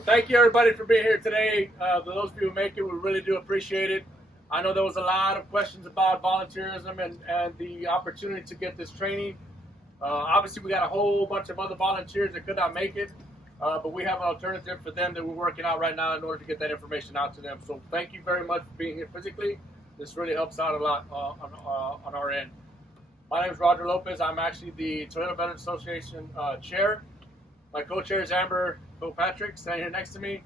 But thank you everybody for being here today. Those of you who make it, we really do appreciate it. I know there was a lot of questions about volunteerism and the opportunity to get this training. Obviously, we got a whole bunch of other volunteers that could not make it, but we have an alternative for them that we're working out right now in order to get that information out to them. So thank you very much for being here physically. This really helps out a lot on our end. My name is Roger Lopez. I'm actually the Toyota Veterans Association chair. My co-chair is Amber Patrick, standing here next to me.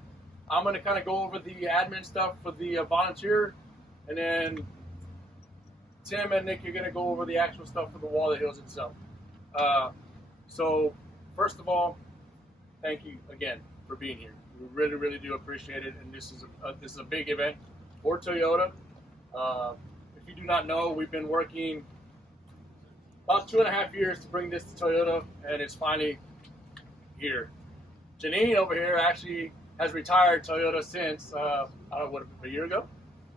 I'm going to kind of go over the admin stuff for the volunteer, and then Tim and Nick, you're going to go over the actual stuff for the Wall of Hills itself. So first of all, thank you again for being here. We really, really do appreciate it, and this is a big event for Toyota. If you do not know, we've been working about 2.5 years to bring this to Toyota, and it's finally here. Janine over here actually has retired Toyota since, I don't know, what, a year ago?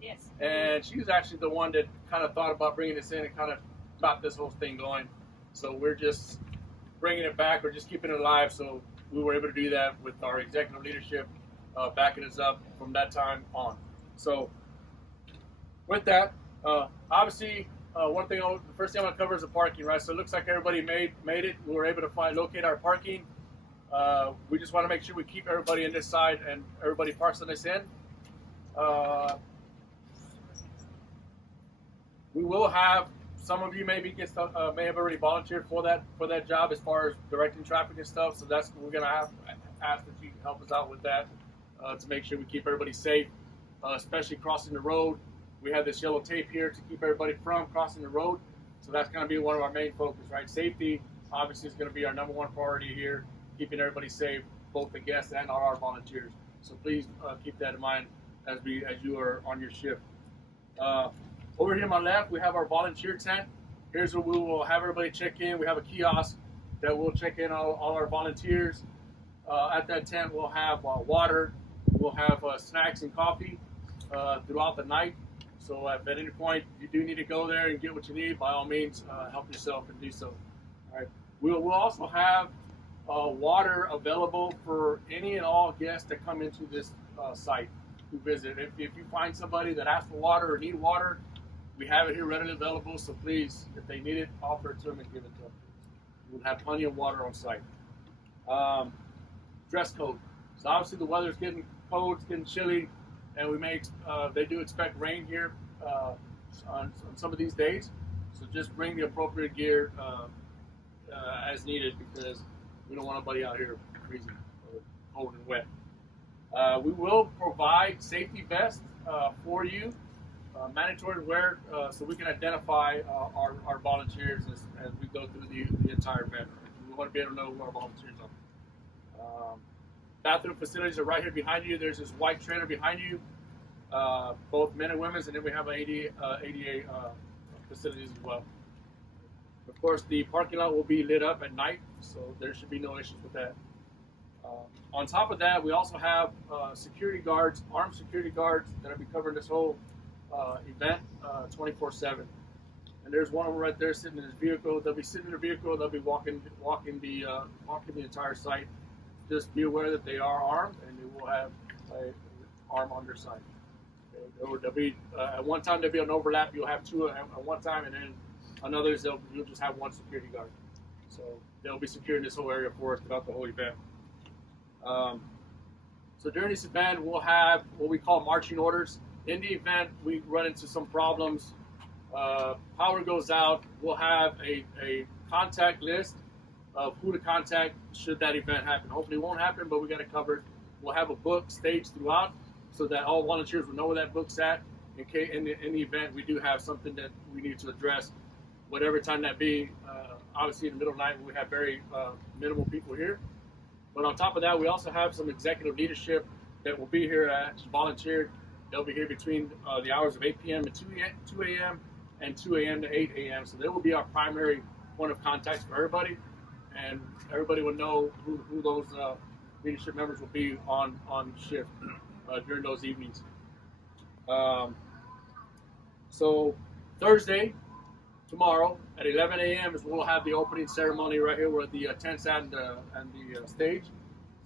Yes. And she's actually the one that kind of thought about bringing this in and kind of got this whole thing going. So we're just bringing it back, we're just keeping it alive. So we were able to do that with our executive leadership backing us up from that time on. So with that, obviously, the first thing I'm gonna cover is the parking, right? So it looks like everybody made it. We were able to locate our parking. We just want to make sure we keep everybody in this side and everybody parks on this end. We will have some of you may have already volunteered for that job as far as directing traffic and stuff. So that's we're gonna ask that you can help us out with that to make sure we keep everybody safe, especially crossing the road. We have this yellow tape here to keep everybody from crossing the road. So that's going to be one of our main focus, right? Safety obviously is going to be our number one priority here, keeping everybody safe, both the guests and our volunteers. So please keep that in mind as you are on your shift. Over here on my left, we have our volunteer tent. Here's where we will have everybody check in. We have a kiosk that will check in all our volunteers. At that tent, we'll have water. We'll have snacks and coffee throughout the night. So if at any point you do need to go there and get what you need, by all means, help yourself and do so. All right. We'll also have water available for any and all guests that come into this site who visit. If you find somebody that asks for water or need water, we have it here readily available. So please, if they need it, offer it to them and give it to them. We'll have plenty of water on site. Dress code. So obviously the weather's getting cold, it's getting chilly. And they do expect rain here on some of these days. So just bring the appropriate gear as needed because we don't want nobody out here freezing or cold and wet. We will provide safety vests for you, mandatory to wear, so we can identify our volunteers as we go through the entire event. We want to be able to know who our volunteers are. Bathroom facilities are right here behind you. There's this white trailer behind you, both men and women's, and then we have ADA facilities as well. Of course, the parking lot will be lit up at night, so there should be no issues with that. On top of that, we also have security guards, armed security guards that will be covering this whole event 24/7. And there's one of them right there sitting in his vehicle. They'll be sitting in their vehicle. They'll be walking the entire site. Just be aware that they are armed and they will have an arm on their side. Okay. There'll be at one time there'll be an overlap. You'll have two at one time, and then on others you'll just have one security guard. So they'll be securing this whole area for us throughout the whole event. So during this event, we'll have what we call marching orders. In the event, we run into some problems. Power goes out. We'll have a contact list of who to contact should that event happen. Hopefully it won't happen, but we got it covered. We'll have a book staged throughout so that all volunteers will know where that book's at. In the event we do have something that we need to address, whatever time that be. Obviously in the middle of the night we have very minimal people here. But on top of that, we also have some executive leadership that will be here at volunteered. They'll be here between the hours of 8 p.m. and 2 a.m. and 2 a.m. to 8 a.m. So they will be our primary point of contact for everybody. And everybody will know who those leadership members will be on shift during those evenings. So Thursday, tomorrow at 11 a.m. is when we'll have the opening ceremony right here where the tents and the stage.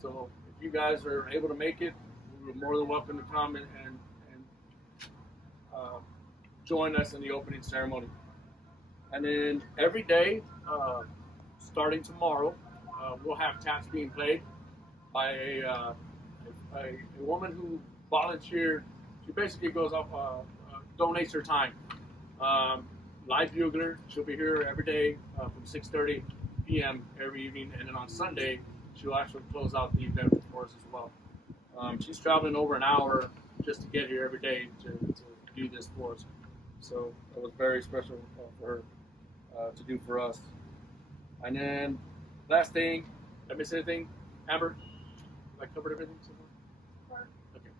So if you guys are able to make it, you're more than welcome to come and join us in the opening ceremony. And then every day, starting tomorrow, we'll have taps being played by a woman who volunteered. She basically goes off, donates her time. Live bugler, she'll be here every day from 6:30 p.m. every evening, and then on Sunday, she'll actually close out the event for us as well. She's traveling over an hour just to get here every day to do this for us. So it was very special for her to do for us. And then last thing, let me say anything, Amber? Have I covered everything so far? Okay.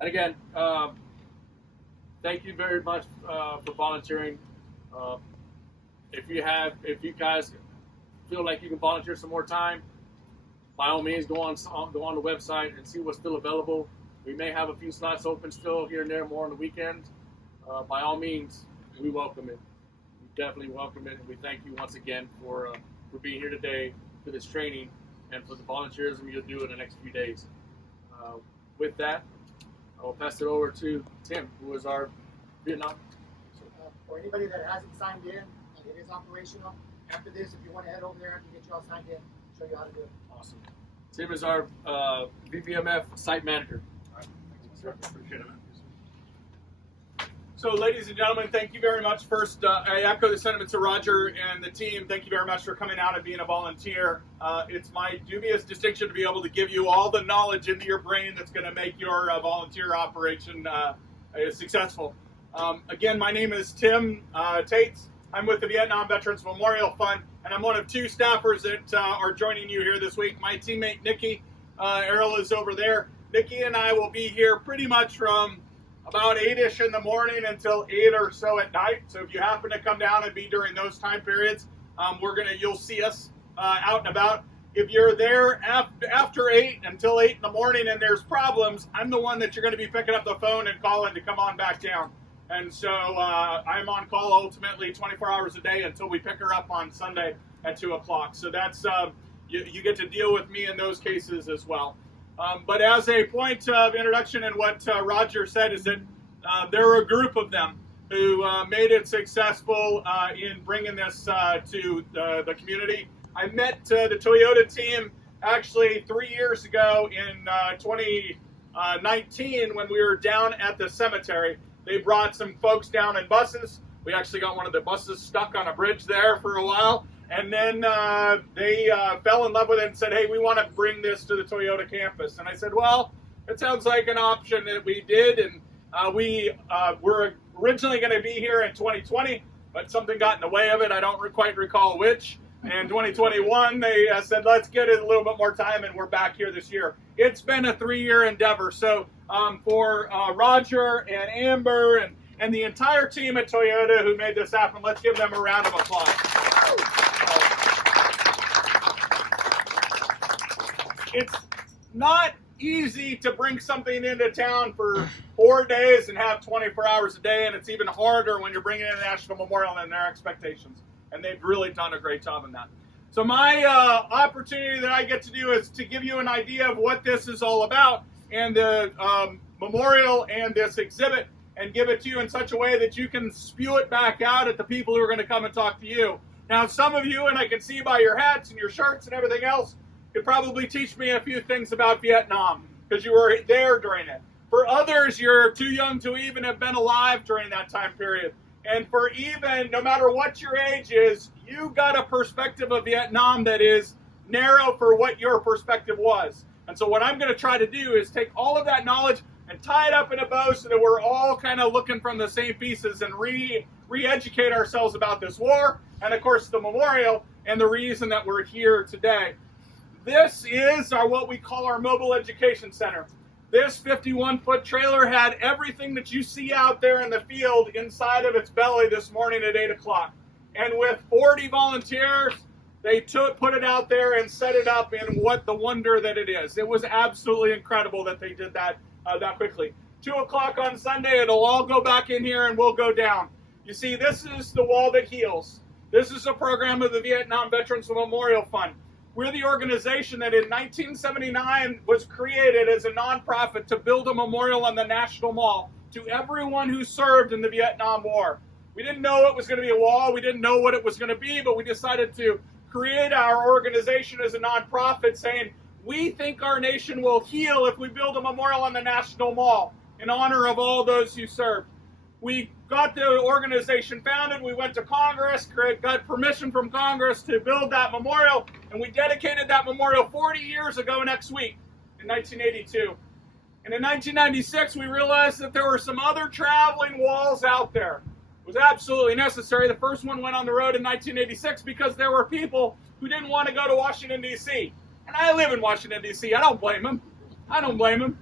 And again, thank you very much for volunteering. If you guys feel like you can volunteer some more time, by all means, go on the website and see what's still available. We may have a few slots open still here and there, more on the weekends. By all means, we welcome it. We definitely welcome it, and we thank you once again for being here today for this training and for the volunteerism you'll do in the next few days. With that, I will pass it over to Tim, who is our Vietnam. For anybody that hasn't signed in, it is operational. After this, if you want to head over there, I can get you all signed in, show you how to do it. Awesome. Tim is our VVMF site manager. All right. Thanks, sir. Appreciate it. So, ladies and gentlemen, thank you very much. First, I echo the sentiments of Roger and the team. Thank you very much for coming out and being a volunteer. It's my dubious distinction to be able to give you all the knowledge into your brain that's going to make your volunteer operation successful. Again, my name is Tim Tates. I'm with the Vietnam Veterans Memorial Fund, and I'm one of two staffers that are joining you here this week. My teammate, Nikki Errol, is over there. Nikki and I will be here pretty much from about 8-ish in the morning until 8 or so at night. So if you happen to come down and be during those time periods, you'll see us out and about. If you're there after 8 until 8 in the morning and there's problems, I'm the one that you're going to be picking up the phone and calling to come on back down. And so I'm on call ultimately 24 hours a day until we pick her up on Sunday at 2 o'clock. So that's you get to deal with me in those cases as well. But as a point of introduction, and what Roger said is that there are a group of them who made it successful in bringing this to the community. I met the Toyota team actually 3 years ago in 2019 when we were down at the cemetery. They brought some folks down in buses. We actually got one of the buses stuck on a bridge there for a while. And then they fell in love with it and said, hey, we want to bring this to the Toyota campus. And I said, well, it sounds like an option that we did. And we were originally going to be here in 2020, but something got in the way of it. I don't quite recall which. And 2021, they said, let's get it a little bit more time, and we're back here this year. It's been a 3-year endeavor. So for Roger and Amber and the entire team at Toyota who made this happen, let's give them a round of applause. It's not easy to bring something into town for 4 days and have 24 hours a day, and it's even harder when you're bringing in a national memorial and their expectations. And they've really done a great job in that. So my opportunity that I get to do is to give you an idea of what this is all about, and the memorial and this exhibit, and give it to you in such a way that you can spew it back out at the people who are going to come and talk to you. Now, some of you, and I can see by your hats and your shirts and everything else, could probably teach me a few things about Vietnam because you were there during it. For others, you're too young to even have been alive during that time period. And for even, no matter what your age is, you got a perspective of Vietnam that is narrow for what your perspective was. And so what I'm going to try to do is take all of that knowledge and tie it up in a bow so that we're all kind of looking from the same pieces and re-educate ourselves about this war, and of course the memorial, and the reason that we're here today. This is what we call our mobile education center. This 51-foot trailer had everything that you see out there in the field inside of its belly this morning at 8 o'clock. And with 40 volunteers, they put it out there and set it up in what the wonder that it is. It was absolutely incredible that they did that that quickly. 2 o'clock on Sunday, it'll all go back in here and we'll go down. You see, this is the wall that heals. This is a program of the Vietnam Veterans Memorial Fund. We're the organization that in 1979 was created as a nonprofit to build a memorial on the National Mall to everyone who served in the Vietnam War. We didn't know it was going to be a wall. We didn't know what it was going to be, but we decided to create our organization as a nonprofit saying, we think our nation will heal if we build a memorial on the National Mall in honor of all those who served. We got the organization founded, we went to Congress, got permission from Congress to build that memorial, and we dedicated that memorial 40 years ago next week, in 1982. And in 1996, we realized that there were some other traveling walls out there. It was absolutely necessary. The first one went on the road in 1986 because there were people who didn't want to go to Washington, D.C. And I live in Washington, D.C. I don't blame them. I don't blame them.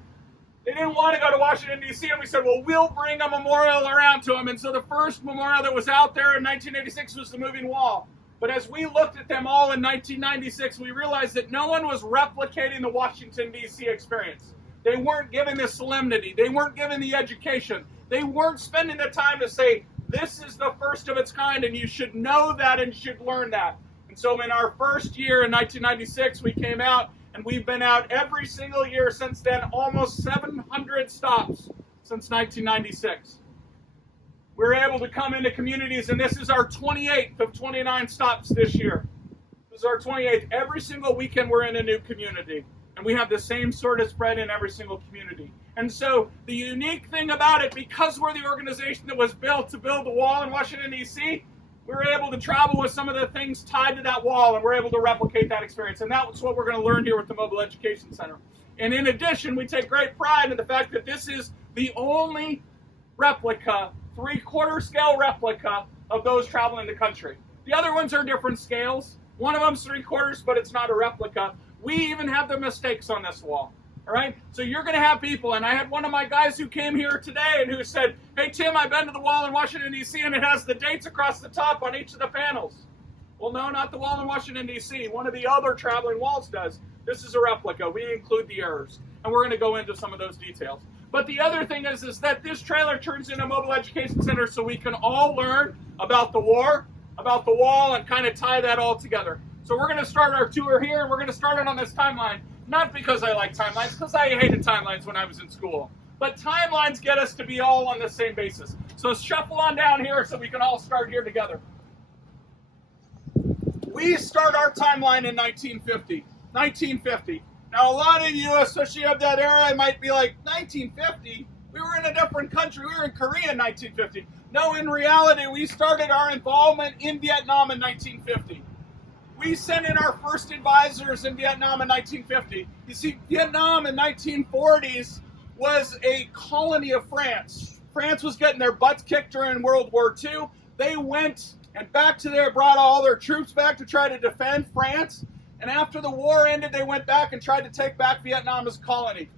They didn't want to go to Washington, D.C., and we said, well, we'll bring a memorial around to them. And so the first memorial that was out there in 1986 was the moving wall. But as we looked at them all in 1996, we realized that no one was replicating the Washington, D.C. experience. They weren't given the solemnity. They weren't given the education. They weren't spending the time to say, this is the first of its kind, and you should know that and should learn that. And so in our first year in 1996, we came out, and we've been out every single year since then, almost 700 stops since 1996. We're able to come into communities, and this is our 28th of 29 stops this year. This is our 28th. Every single weekend we're in a new community, and we have the same sort of spread in every single community. And so the unique thing about it, because we're the organization that was built to build the wall in Washington, D.C., we were able to travel with some of the things tied to that wall, and we're able to replicate that experience. And that's what we're going to learn here with the Mobile Education Center. And in addition, we take great pride in the fact that this is the only replica, 3/4 scale replica of those traveling the country. The other ones are different scales. One of them's 3/4, but it's not a replica. We even have the mistakes on this wall. All right? So you're going to have people, and I had one of my guys who came here today and who said, hey, Tim, I've been to the wall in Washington, D.C., and it has the dates across the top on each of the panels. Well, no, not the wall in Washington, D.C. One of the other traveling walls does. This is a replica. We include the errors, and we're going to go into some of those details. But the other thing is that this trailer turns into a mobile education center so we can all learn about the war, about the wall, and kind of tie that all together. So we're going to start our tour here, and we're going to start it on this timeline. Not because I like timelines, because I hated timelines when I was in school. But timelines get us to be all on the same basis. So shuffle on down here so we can all start here together. We start our timeline in 1950. 1950. Now, a lot of you, especially of that era, might be like, 1950? We were in a different country. We were in Korea in 1950. No, in reality, we started our involvement in Vietnam in 1950. We sent in our first advisors in Vietnam in 1950. You see, Vietnam in 1940s was a colony of France. France was getting their butts kicked during World War II. They went and brought all their troops back to try to defend France. And after the war ended, they went back and tried to take back Vietnam as a colony.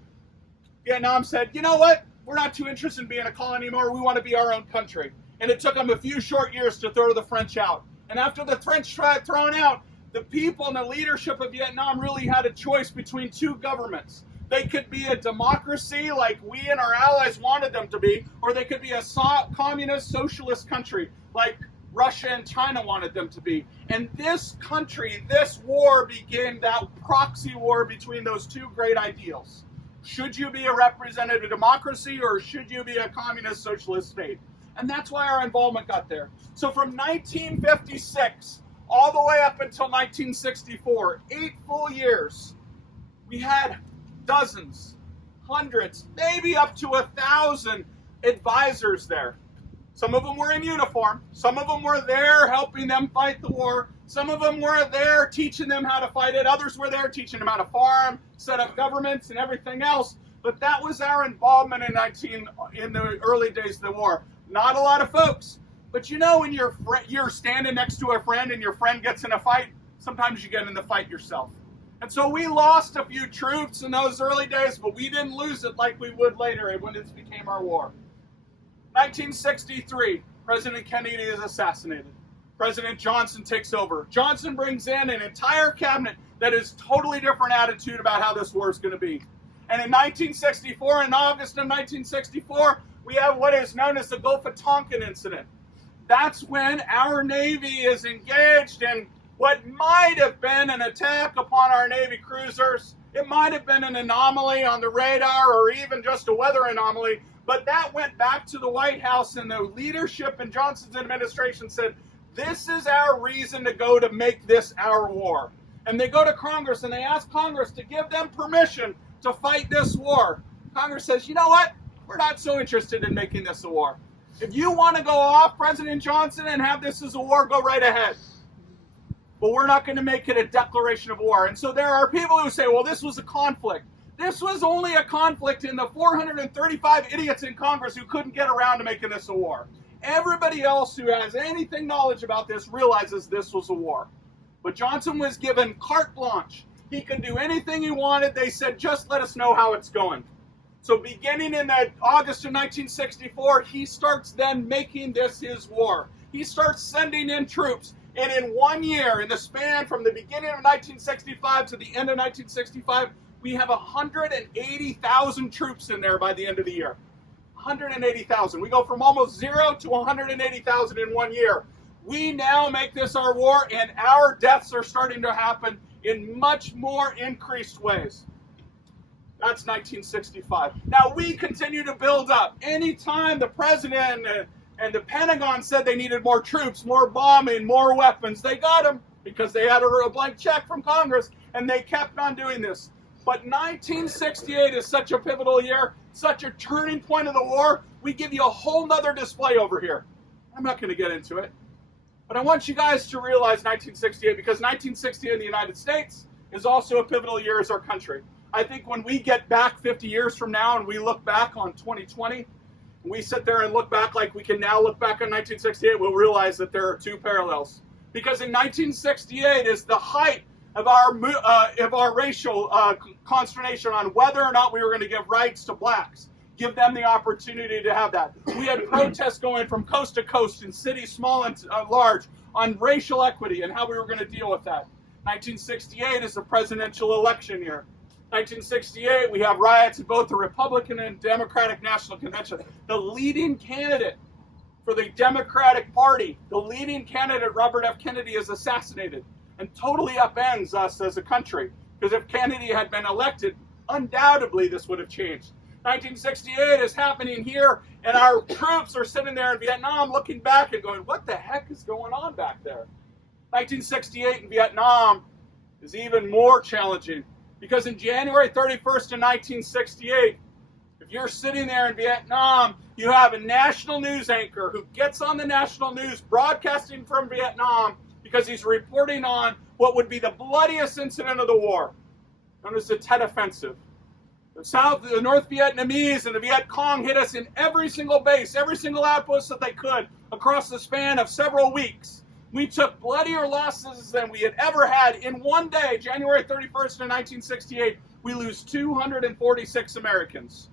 Vietnam said, you know what? We're not too interested in being a colony anymore. We want to be our own country. And it took them a few short years to throw the French out. And after the French thrown out, the people and the leadership of Vietnam really had a choice between two governments. They could be a democracy like we and our allies wanted them to be, or they could be a communist socialist country like Russia and China wanted them to be. And this country, this war began that proxy war between those two great ideals. Should you be a representative democracy or should you be a communist socialist state? And that's why our involvement got there. So from 1956 all the way up until 1964, 8 full years, we had dozens, hundreds, maybe up to 1,000 advisors there. Some of them were in uniform. Some of them were there helping them fight the war. Some of them were there teaching them how to fight it. Others were there teaching them how to farm, set up governments, and everything else. But that was our involvement in the early days of the war. Not a lot of folks. But you know, when you're standing next to a friend and your friend gets in a fight, sometimes you get in the fight yourself. And so we lost a few troops in those early days, but we didn't lose it like we would later when it became our war. 1963, President Kennedy is assassinated. President Johnson takes over. Johnson brings in an entire cabinet that is totally different attitude about how this war is going to be. And in 1964, in August of 1964, we have what is known as the Gulf of Tonkin incident. That's when our Navy is engaged in What might have been an attack upon our Navy cruisers, it might have been an anomaly on the radar or even just a weather anomaly, but that went back to the White House, and the leadership in Johnson's administration said, this is our reason to go to make this our war. And they go to Congress and they ask Congress to give them permission to fight this war. Congress says, you know what? We're not so interested in making this a war. If you want to go off President Johnson and have this as a war, go right ahead. But we're not going to make it a declaration of war. And so there are people who say, well, this was a conflict. This was only a conflict in the 435 idiots in Congress who couldn't get around to making this a war. Everybody else who has anything knowledge about this realizes this was a war. But Johnson was given carte blanche. He could do anything he wanted. They said, just let us know how it's going. So beginning in August of 1964, he starts then making this his war. He starts sending in troops. And in 1 year, in the span from the beginning of 1965 to the end of 1965, we have 180,000 troops in there by the end of the year. 180,000. We go from almost zero to 180,000 in 1 year. We now make this our war, and our deaths are starting to happen in much more increased ways. That's 1965. Now we continue to build up. Anytime the president and the Pentagon said they needed more troops, more bombing, more weapons, they got them because they had a blank check from Congress, and they kept on doing this. But 1968 is such a pivotal year, such a turning point of the war. We give you a whole nother display over here. I'm not going to get into it. But I want you guys to realize 1968, because 1968 in the United States is also a pivotal year as our country. I think when we get back 50 years from now and we look back on 2020, and we sit there and look back like we can now look back on 1968, we'll realize that there are two parallels. Because in 1968 is the height of our racial consternation on whether or not we were going to give rights to blacks, give them the opportunity to have that. We had protests going from coast to coast in cities small and large on racial equity and how we were going to deal with that. 1968 is the presidential election year. 1968, we have riots in both the Republican and Democratic National Convention. The leading candidate for the Democratic Party, the leading candidate, Robert F. Kennedy, is assassinated and totally upends us as a country. Because if Kennedy had been elected, undoubtedly this would have changed. 1968 is happening here, and our troops are sitting there in Vietnam looking back and going, what the heck is going on back there? 1968 in Vietnam is even more challenging, because in January 31st of 1968, if you're sitting there in Vietnam, you have a national news anchor who gets on the national news broadcasting from Vietnam because he's reporting on what would be the bloodiest incident of the war, known as the Tet Offensive. The North Vietnamese and the Viet Cong hit us in every single base, every single outpost that they could across the span of several weeks. We took bloodier losses than we had ever had in one day, January 31st of 1968. We lose 246 Americans.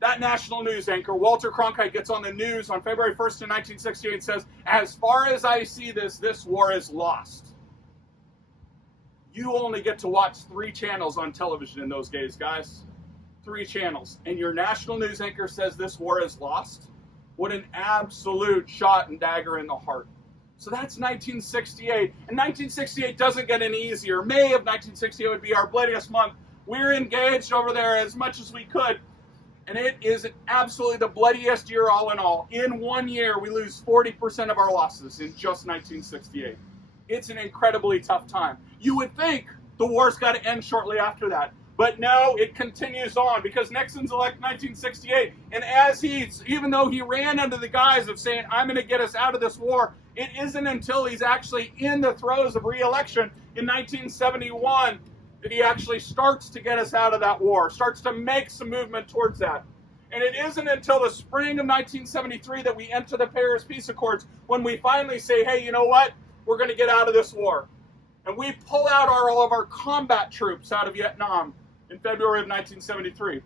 That national news anchor, Walter Cronkite, gets on the news on February 1st of 1968 and says, as far as I see this war is lost. You only get to watch 3 channels on television in those days, guys. 3 channels. And your national news anchor says this war is lost? What an absolute shot and dagger in the heart. So that's 1968. And 1968 doesn't get any easier. May of 1968 would be our bloodiest month. We're engaged over there as much as we could. And it is absolutely the bloodiest year all in all. In 1 year, we lose 40% of our losses in just 1968. It's an incredibly tough time. You would think the war's got to end shortly after that. But no, it continues on, because Nixon's elected 1968, and even though he ran under the guise of saying, I'm going to get us out of this war, it isn't until he's actually in the throes of re-election in 1971 that he actually starts to get us out of that war, starts to make some movement towards that. And it isn't until the spring of 1973 that we enter the Paris Peace Accords when we finally say, hey, you know what? We're going to get out of this war. And we pull out all of our combat troops out of Vietnam in February of 1973.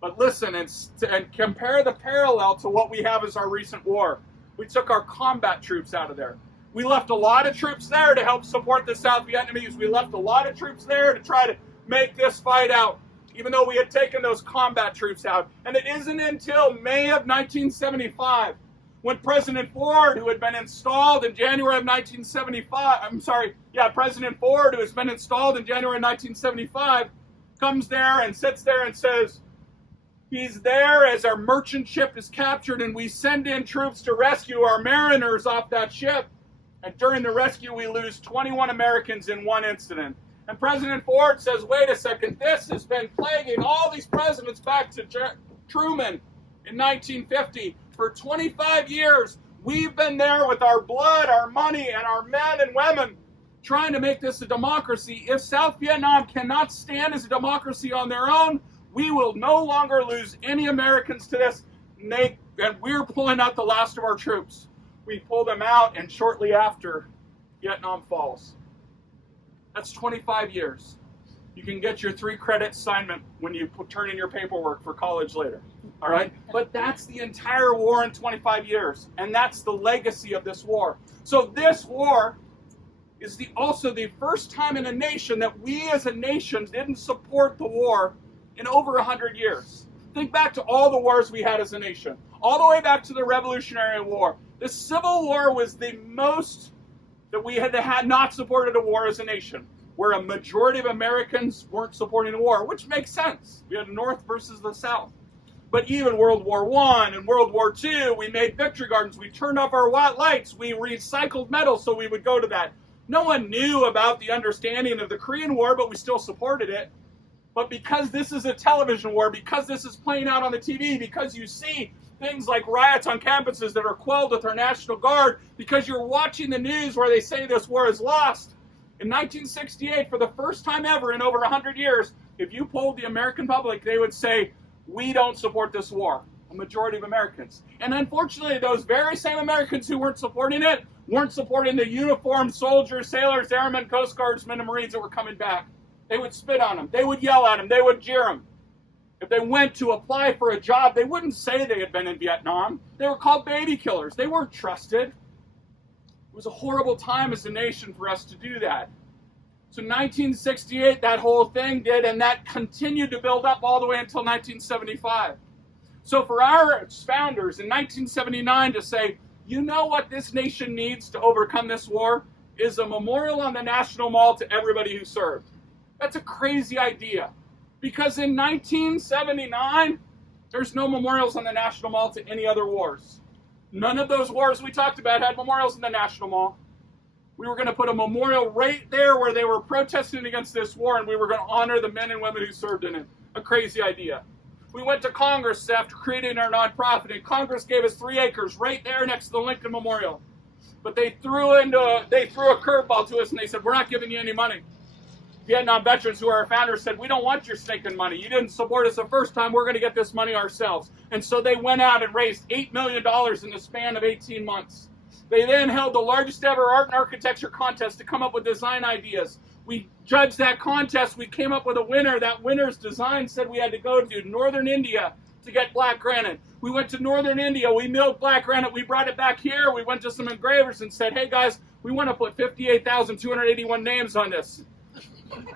But listen and compare the parallel to what we have as our recent war. We took our combat troops out of there. We left a lot of troops there to help support the South Vietnamese. We left a lot of troops there to try to make this fight out, even though we had taken those combat troops out. And it isn't until May of 1975 When President Ford, who had been installed in January of 1975, President Ford, who has been installed in January 1975, comes there and sits there and says, he's there as our merchant ship is captured and we send in troops to rescue our mariners off that ship. And during the rescue, we lose 21 Americans in one incident. And President Ford says, wait a second, this has been plaguing all these presidents back to Truman in 1950. For 25 years, we've been there with our blood, our money, and our men and women trying to make this a democracy. If South Vietnam cannot stand as a democracy on their own, we will no longer lose any Americans to this. And we're pulling out the last of our troops. We pull them out, and shortly after, Vietnam falls. That's 25 years. You can get your 3-credit assignment when you turn in your paperwork for college later. All right? But that's the entire war in 25 years. And that's the legacy of this war. So this war is also the first time in a nation that we as a nation didn't support the war in over 100 years. Think back to all the wars we had as a nation. All the way back to the Revolutionary War. The Civil War was the most that we had not supported a war as a nation, where a majority of Americans weren't supporting the war, which makes sense. We had the North versus the South. But even World War I and World War II, we made victory gardens. We turned off our white lights. We recycled metal so we would go to that. No one knew about the understanding of the Korean War, but we still supported it. But because this is a television war, because this is playing out on the TV, because you see things like riots on campuses that are quelled with our National Guard, because you're watching the news where they say this war is lost. In 1968, for the first time ever in over 100 years, if you polled the American public, they would say, we don't support this war. A majority of Americans. And unfortunately, those very same Americans who weren't supporting it weren't supporting the uniformed soldiers, sailors, airmen, Coast Guardsmen, and Marines that were coming back. They would spit on them. They would yell at them. They would jeer them. If they went to apply for a job, they wouldn't say they had been in Vietnam. They were called baby killers. They weren't trusted. It was a horrible time as a nation for us to do that. So 1968, that whole thing did, and that continued to build up all the way until 1975. So for our founders in 1979 to say, you know what this nation needs to overcome this war is a memorial on the National Mall to everybody who served. That's a crazy idea. Because in 1979, there's no memorials on the National Mall to any other wars. None of those wars we talked about had memorials in the National Mall. We were going to put a memorial right there where they were protesting against this war, and we were going to honor the men and women who served in it. A crazy idea. We went to Congress after creating our nonprofit, and Congress gave us 3 acres right there next to the Lincoln Memorial. But they threw a curveball to us, and they said, we're not giving you any money. Vietnam veterans, who are our founders, said, we don't want your stinking money. You didn't support us the first time. We're going to get this money ourselves. And so they went out and raised $8 million in the span of 18 months. They then held the largest ever art and architecture contest to come up with design ideas. We judged that contest. We came up with a winner. That winner's design said we had to go to northern India to get black granite. We went to northern India. We milled black granite. We brought it back here. We went to some engravers and said, hey, guys, we want to put 58,281 names on this.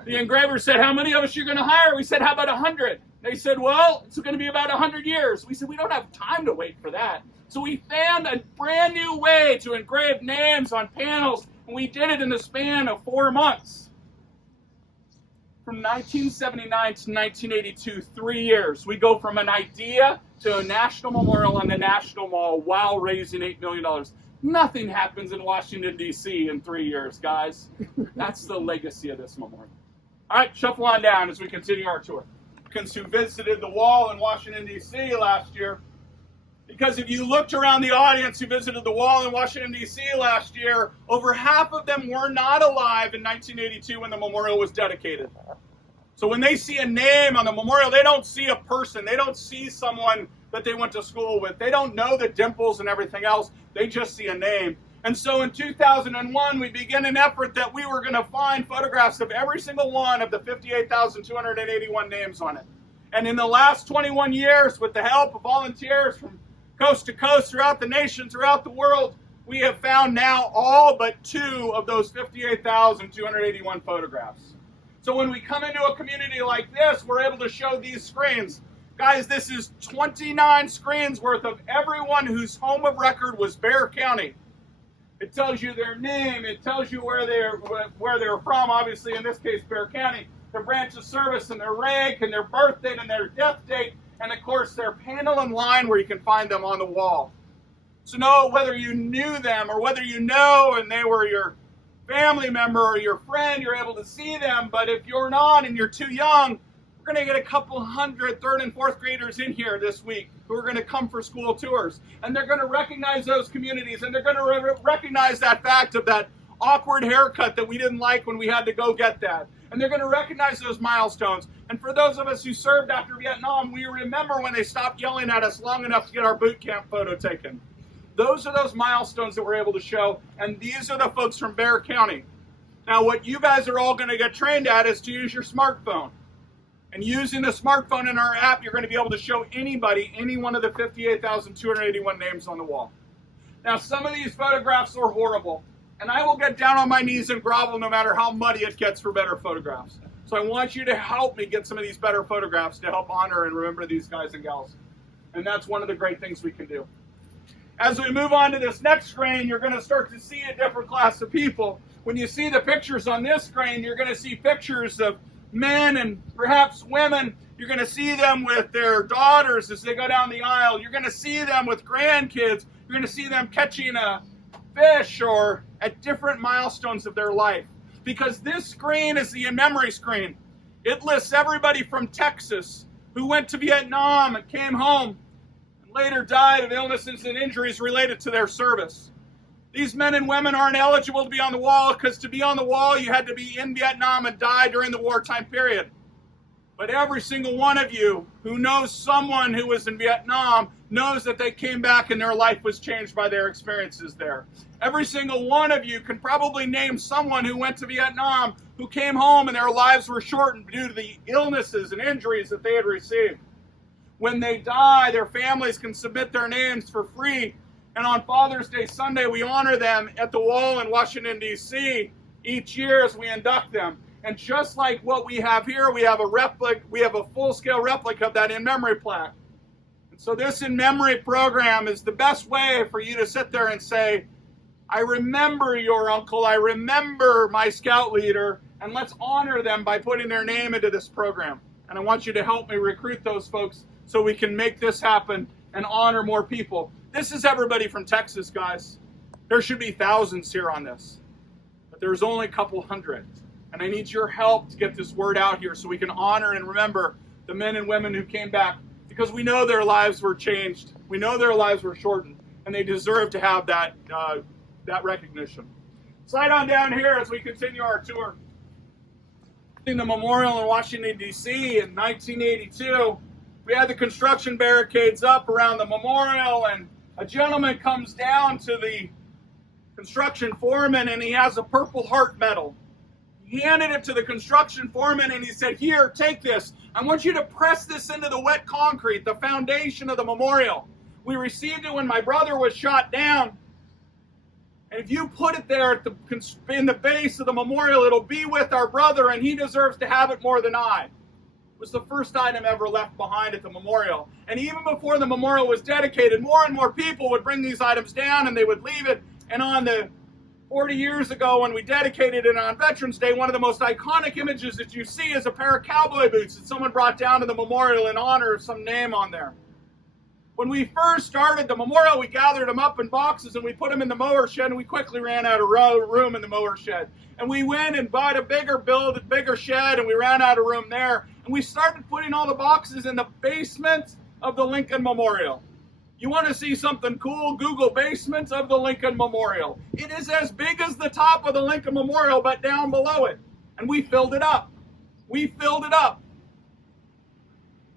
The engraver said, how many of us are you going to hire? We said, how about 100? They said, well, it's going to be about 100 years. We said, we don't have time to wait for that. So we found a brand new way to engrave names on panels, and we did it in the span of 4 months. From 1979 to 1982, 3 years. We go from an idea to a national memorial on the National Mall while raising $8 million. Nothing happens in Washington, D.C. in 3 years, guys. That's the legacy of this memorial. All right, shuffle on down as we continue our tour. Americans who visited the wall in Washington, D.C. last year, because if you looked around the audience who visited the wall in Washington, D.C. last year, over half of them were not alive in 1982 when the memorial was dedicated. So when they see a name on the memorial, they don't see a person. They don't see someone that they went to school with. They don't know the dimples and everything else. They just see a name. And so in 2001, we began an effort that we were going to find photographs of every single one of the 58,281 names on it. And in the last 21 years, with the help of volunteers from coast to coast throughout the nation, throughout the world, we have found now all but 2 of those 58,281 photographs. So when we come into a community like this, we're able to show these screens. Guys, this is 29 screens worth of everyone whose home of record was Bexar County. It tells you their name. It tells you where they're from. Obviously, in this case, Bexar County. Their branch of service and their rank and their birth date and their death date. And, of course, their panel and line where you can find them on the wall. So know whether you knew them or whether you know and they were your family member or your friend, you're able to see them. But if you're not and you're too young, we're going to get a couple hundred third and fourth graders in here this week who are going to come for school tours. And they're going to recognize those communities, and they're going to recognize that fact of that awkward haircut that we didn't like when we had to go get that. And they're going to recognize those milestones. And for those of us who served after Vietnam, we remember when they stopped yelling at us long enough to get our boot camp photo taken. Those are those milestones that we're able to show, and these are the folks from Bexar County. Now, what you guys are all going to get trained at is to use your smartphone. And using the smartphone in our app, you're going to be able to show anybody any one of the 58,281 names on the wall. Now, some of these photographs are horrible, and I will get down on my knees and grovel no matter how muddy it gets for better photographs. So I want you to help me get some of these better photographs to help honor and remember these guys and gals. And that's one of the great things we can do. As we move on to this next screen, you're going to start to see a different class of people. When you see the pictures on this screen, you're going to see pictures of men and perhaps women. You're going to see them with their daughters as they go down the aisle. You're going to see them with grandkids. You're going to see them catching a fish or at different milestones of their life. Because this screen is the in-memory screen. It lists everybody from Texas who went to Vietnam and came home and later died of illnesses and injuries related to their service. These men and women aren't eligible to be on the wall because to be on the wall, you had to be in Vietnam and die during the wartime period. But every single one of you who knows someone who was in Vietnam knows that they came back and their life was changed by their experiences there. Every single one of you can probably name someone who went to Vietnam who came home and their lives were shortened due to the illnesses and injuries that they had received. When they die, their families can submit their names for free. And on Father's Day Sunday, we honor them at the wall in Washington, D.C. each year as we induct them. And just like what we have here, we have a full-scale replica of that in-memory plaque. And so this in-memory program is the best way for you to sit there and say, I remember your uncle, I remember my scout leader, and let's honor them by putting their name into this program. And I want you to help me recruit those folks so we can make this happen and honor more people. This is everybody from Texas, guys. There should be thousands here on this, but there's only a couple hundred. And I need your help to get this word out here so we can honor and remember the men and women who came back, because we know their lives were changed. We know their lives were shortened, and they deserve to have that recognition. Slide on down here as we continue our tour. In the memorial in Washington, D.C. in 1982, we had the construction barricades up around the memorial, and a gentleman comes down to the construction foreman, and he has a Purple Heart medal. He handed it to the construction foreman, and he said, here, take this. I want you to press this into the wet concrete, the foundation of the memorial. We received it when my brother was shot down. And if you put it there at in the base of the memorial, it'll be with our brother, and he deserves to have it more than I. It was the first item ever left behind at the memorial. And even before the memorial was dedicated, more and more people would bring these items down, and they would leave it. And on the 40 years ago, when we dedicated it on Veterans Day, one of the most iconic images that you see is a pair of cowboy boots that someone brought down to the memorial in honor of some name on there. When we first started the memorial, we gathered them up in boxes and we put them in the mower shed, and we quickly ran out of room in the mower shed. And we went and bought a bigger shed, and we ran out of room there. And we started putting all the boxes in the basement of the Lincoln Memorial. You want to see something cool? Google basements of the Lincoln Memorial. It is as big as the top of the Lincoln Memorial, but down below it. And we filled it up. We filled it up.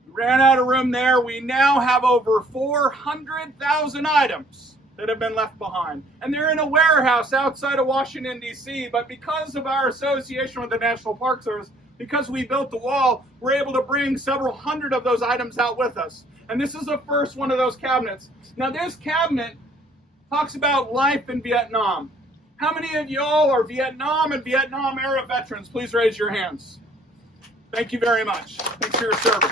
We ran out of room there. We now have over 400,000 items that have been left behind. And they're in a warehouse outside of Washington, D.C. But because of our association with the National Park Service, because we built the wall, we're able to bring several hundred of those items out with us. And this is the first one of those cabinets. Now, this cabinet talks about life in Vietnam. How many of y'all are Vietnam and Vietnam era veterans? Please raise your hands. Thank you very much. Thanks for your service.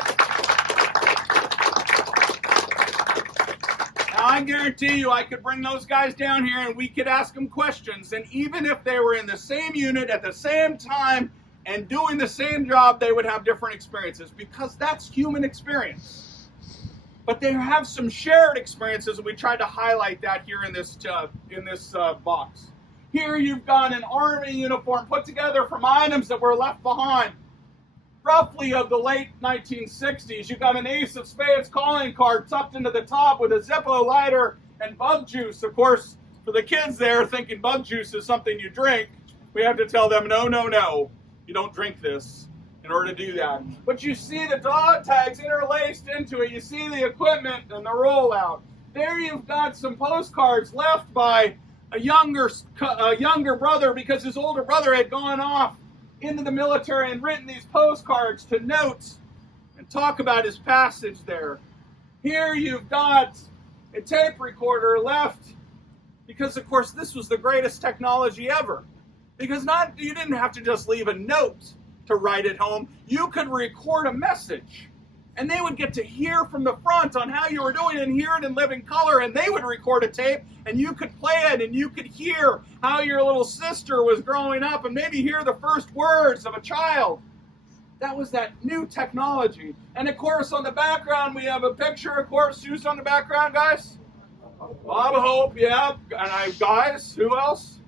I guarantee you I could bring those guys down here and we could ask them questions. And even if they were in the same unit at the same time and doing the same job, they would have different experiences because that's human experience. But they have some shared experiences, and we tried to highlight that here in this box. Here you've got an army uniform put together from items that were left behind, roughly of the late 1960s. You've got an ace of spades calling card tucked into the top with a Zippo lighter and bug juice. Of course, for the kids there thinking bug juice is something you drink, we have to tell them, no, no, no, you don't drink this in order to do that. But you see the dog tags interlaced into it. You see the equipment and the rollout. There you've got some postcards left by a younger brother because his older brother had gone off into the military and written these postcards to note and talk about his passage there. Here you've got a tape recorder left because, of course, this was the greatest technology ever. Because you didn't have to just leave a note to write it home. You could record a message, and they would get to hear from the front on how you were doing and hear it in living color, and they would record a tape, and you could play it, and you could hear how your little sister was growing up and maybe hear the first words of a child. That was that new technology. And, of course, on the background, we have a picture, of course. Who's on the background, guys? Bob Hope, yeah. And guys, who else?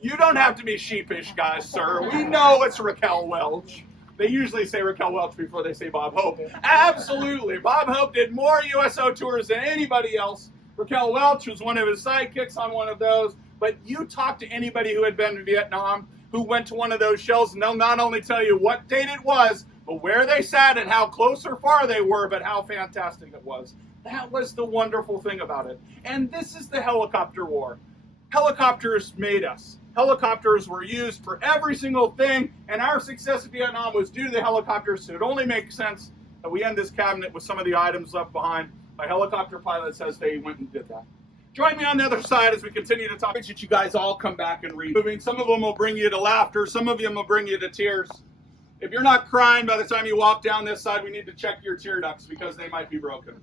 You don't have to be sheepish, guys, sir. We know it's Raquel Welch. They usually say Raquel Welch before they say Bob Hope. Absolutely. Bob Hope did more USO tours than anybody else. Raquel Welch was one of his sidekicks on one of those. But you talk to anybody who had been to Vietnam, who went to one of those shows, and they'll not only tell you what date it was, but where they sat and how close or far they were, but how fantastic it was. That was the wonderful thing about it. And this is the helicopter war. Helicopters made us. Helicopters were used for every single thing, and our success in Vietnam was due to the helicopters, so it only makes sense that we end this cabinet with some of the items left behind by helicopter pilots as they went and did that. Join me on the other side as we continue to talk. That you guys all come back and read. Some of them will bring you to laughter, some of them will bring you to tears. If you're not crying by the time you walk down this side, we need to check your tear ducts because they might be broken.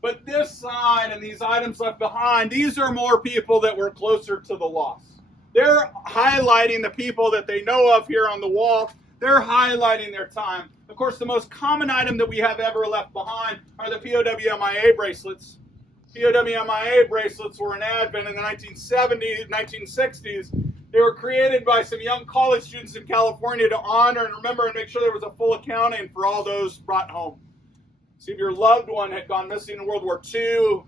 But this side and these items left behind, these are more people that were closer to the loss. They're highlighting the people that they know of here on the wall. They're highlighting their time. Of course, the most common item that we have ever left behind are the POW-MIA bracelets. POW-MIA bracelets were in advent in the 1970s, 1960s. They were created by some young college students in California to honor and remember and make sure there was a full accounting for all those brought home. See, if your loved one had gone missing in World War II,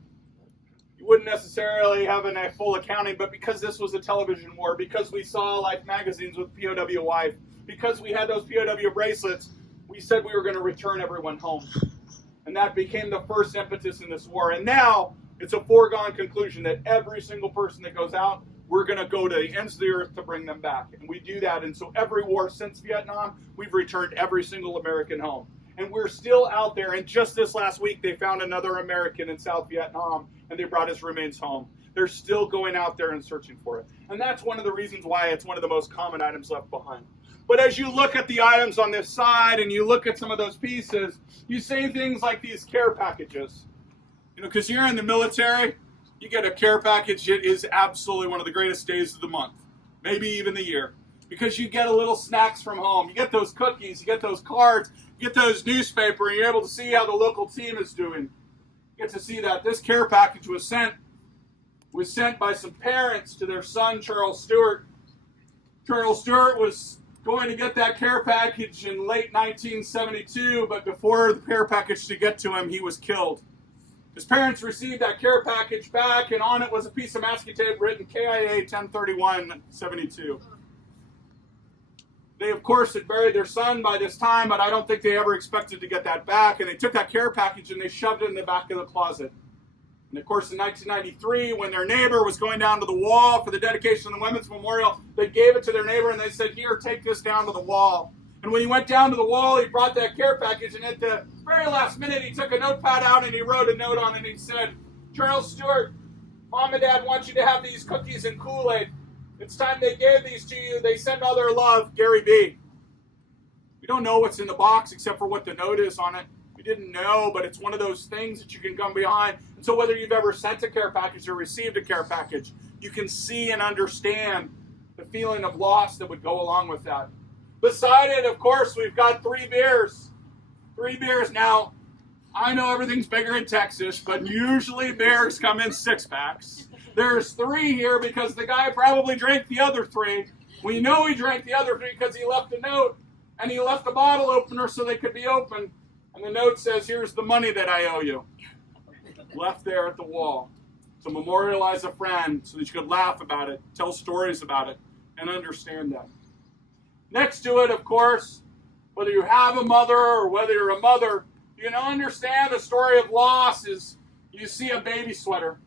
you wouldn't necessarily have a full accounting, but because this was a television war, because we saw Life magazines with POW wife, because we had those POW bracelets, we said we were going to return everyone home. And that became the first impetus in this war. And now it's a foregone conclusion that every single person that goes out, we're going to go to the ends of the earth to bring them back. And we do that. And so every war since Vietnam, we've returned every single American home. And we're still out there. And just this last week, they found another American in South Vietnam, and they brought his remains home. They're still going out there and searching for it. And that's one of the reasons why it's one of the most common items left behind. But as you look at the items on this side and you look at some of those pieces, you see things like these care packages. You know, because you're in the military, you get a care package. It is absolutely one of the greatest days of the month, maybe even the year. Because you get a little snacks from home. You get those cookies, you get those cards, you get those newspaper, and you're able to see how the local team is doing. You get to see that. This care package was sent by some parents to their son, Charles Stewart. Charles Stewart was going to get that care package in late 1972, but before the care package to get to him, he was killed. His parents received that care package back, and on it was a piece of masking tape written KIA 1031-72. They, of course, had buried their son by this time, but I don't think they ever expected to get that back. And they took that care package and they shoved it in the back of the closet. And, of course, in 1993, when their neighbor was going down to the wall for the dedication of the Women's Memorial, they gave it to their neighbor and they said, here, take this down to the wall. And when he went down to the wall, he brought that care package, and at the very last minute, he took a notepad out and he wrote a note on it, and he said, Charles Stewart, Mom and Dad want you to have these cookies and Kool-Aid. It's time they gave these to you. They send all their love, Gary B. We don't know what's in the box except for what the note is on it. You didn't know, but it's one of those things that you can come behind. And so whether you've ever sent a care package or received a care package, you can see and understand the feeling of loss that would go along with that. Beside it, of course, we've got 3 beers. 3 beers. Now, I know everything's bigger in Texas, but usually beers come in 6-packs. There's 3 here because the guy probably drank the other 3. We know he drank the other 3 because he left a note, and he left a bottle opener so they could be opened. And the note says, here's the money that I owe you. Left there at the wall to memorialize a friend so that you could laugh about it, tell stories about it, and understand that. Next to it, of course, whether you have a mother or whether you're a mother, you can understand the story of loss is you see a baby sweater.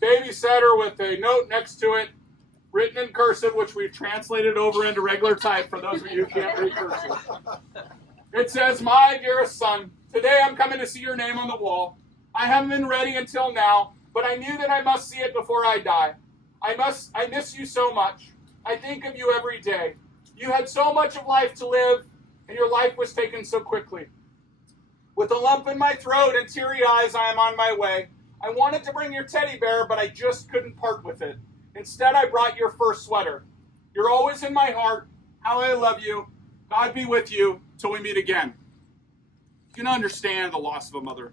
Baby sweater with a note next to it, written in cursive, which we've translated over into regular type for those of you who can't read cursive. It says, my dearest son, today I'm coming to see your name on the wall. I haven't been ready until now, but I knew that I must see it before I die. I miss you so much. I think of you every day. You had so much of life to live, and your life was taken so quickly. With a lump in my throat and teary eyes, I am on my way. I wanted to bring your teddy bear, but I just couldn't part with it. Instead, I brought your fur sweater. You're always in my heart. How I love you. God be with you till we meet again. You can understand the loss of a mother.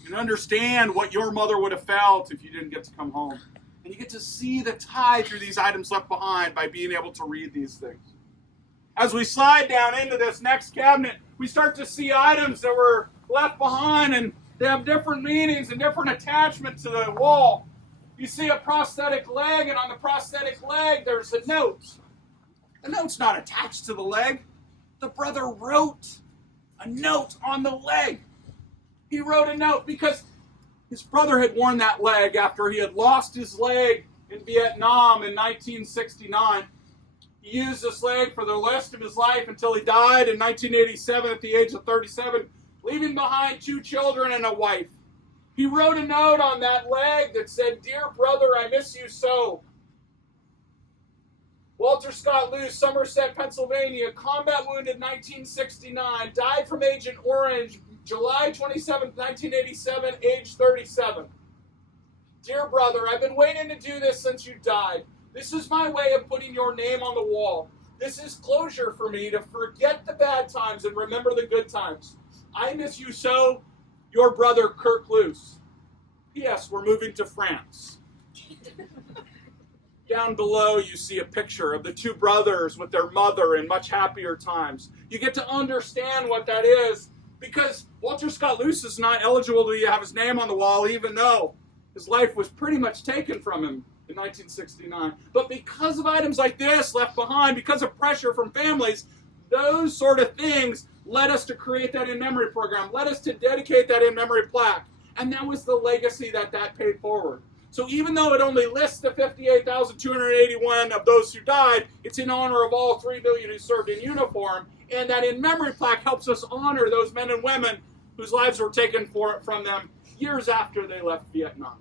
You can understand what your mother would have felt if you didn't get to come home. And you get to see the tie through these items left behind by being able to read these things. As we slide down into this next cabinet, we start to see items that were left behind, and they have different meanings and different attachments to the wall. You see a prosthetic leg, and on the prosthetic leg, there's a note. The note's not attached to the leg. The brother wrote a note on the leg. He wrote a note because his brother had worn that leg after he had lost his leg in Vietnam in 1969. He used this leg for the rest of his life until he died in 1987 at the age of 37, leaving behind 2 children and a wife. He wrote a note on that leg that said, Dear brother, I miss you so. Walter Scott Luce, Somerset, Pennsylvania, combat wounded 1969, died from Agent Orange, July 27, 1987, age 37. Dear brother, I've been waiting to do this since you died. This is my way of putting your name on the wall. This is closure for me to forget the bad times and remember the good times. I miss you so, your brother Kirk Luce. P.S. We're moving to France. Down below, you see a picture of the 2 brothers with their mother in much happier times. You get to understand what that is because Walter Scott Luce is not eligible to have his name on the wall, even though his life was pretty much taken from him in 1969. But because of items like this left behind, because of pressure from families, those sort of things led us to create that in-memory program, led us to dedicate that in-memory plaque. And that was the legacy that paid forward. So even though it only lists the 58,281 of those who died, it's in honor of all 3 million who served in uniform. And that in-memory plaque helps us honor those men and women whose lives were taken from them years after they left Vietnam.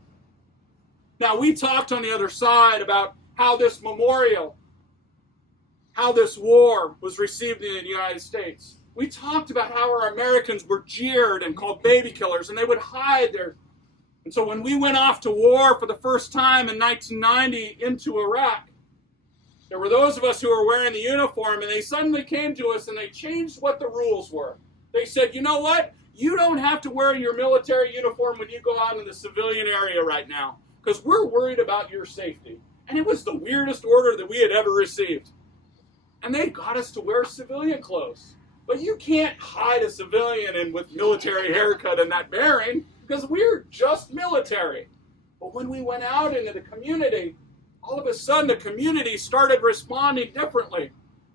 Now, we talked on the other side about how this memorial, how this war was received in the United States. We talked about how our Americans were jeered and called baby killers, and they would hide their... And so when we went off to war for the first time in 1990 into Iraq, there were those of us who were wearing the uniform, and they suddenly came to us and they changed what the rules were. They said, you know what? You don't have to wear your military uniform when you go out in the civilian area right now, because we're worried about your safety. And it was the weirdest order that we had ever received. And they got us to wear civilian clothes. But you can't hide a civilian and with military haircut and that bearing, because we're just military. But when we went out into the community, all of a sudden the community started responding differently,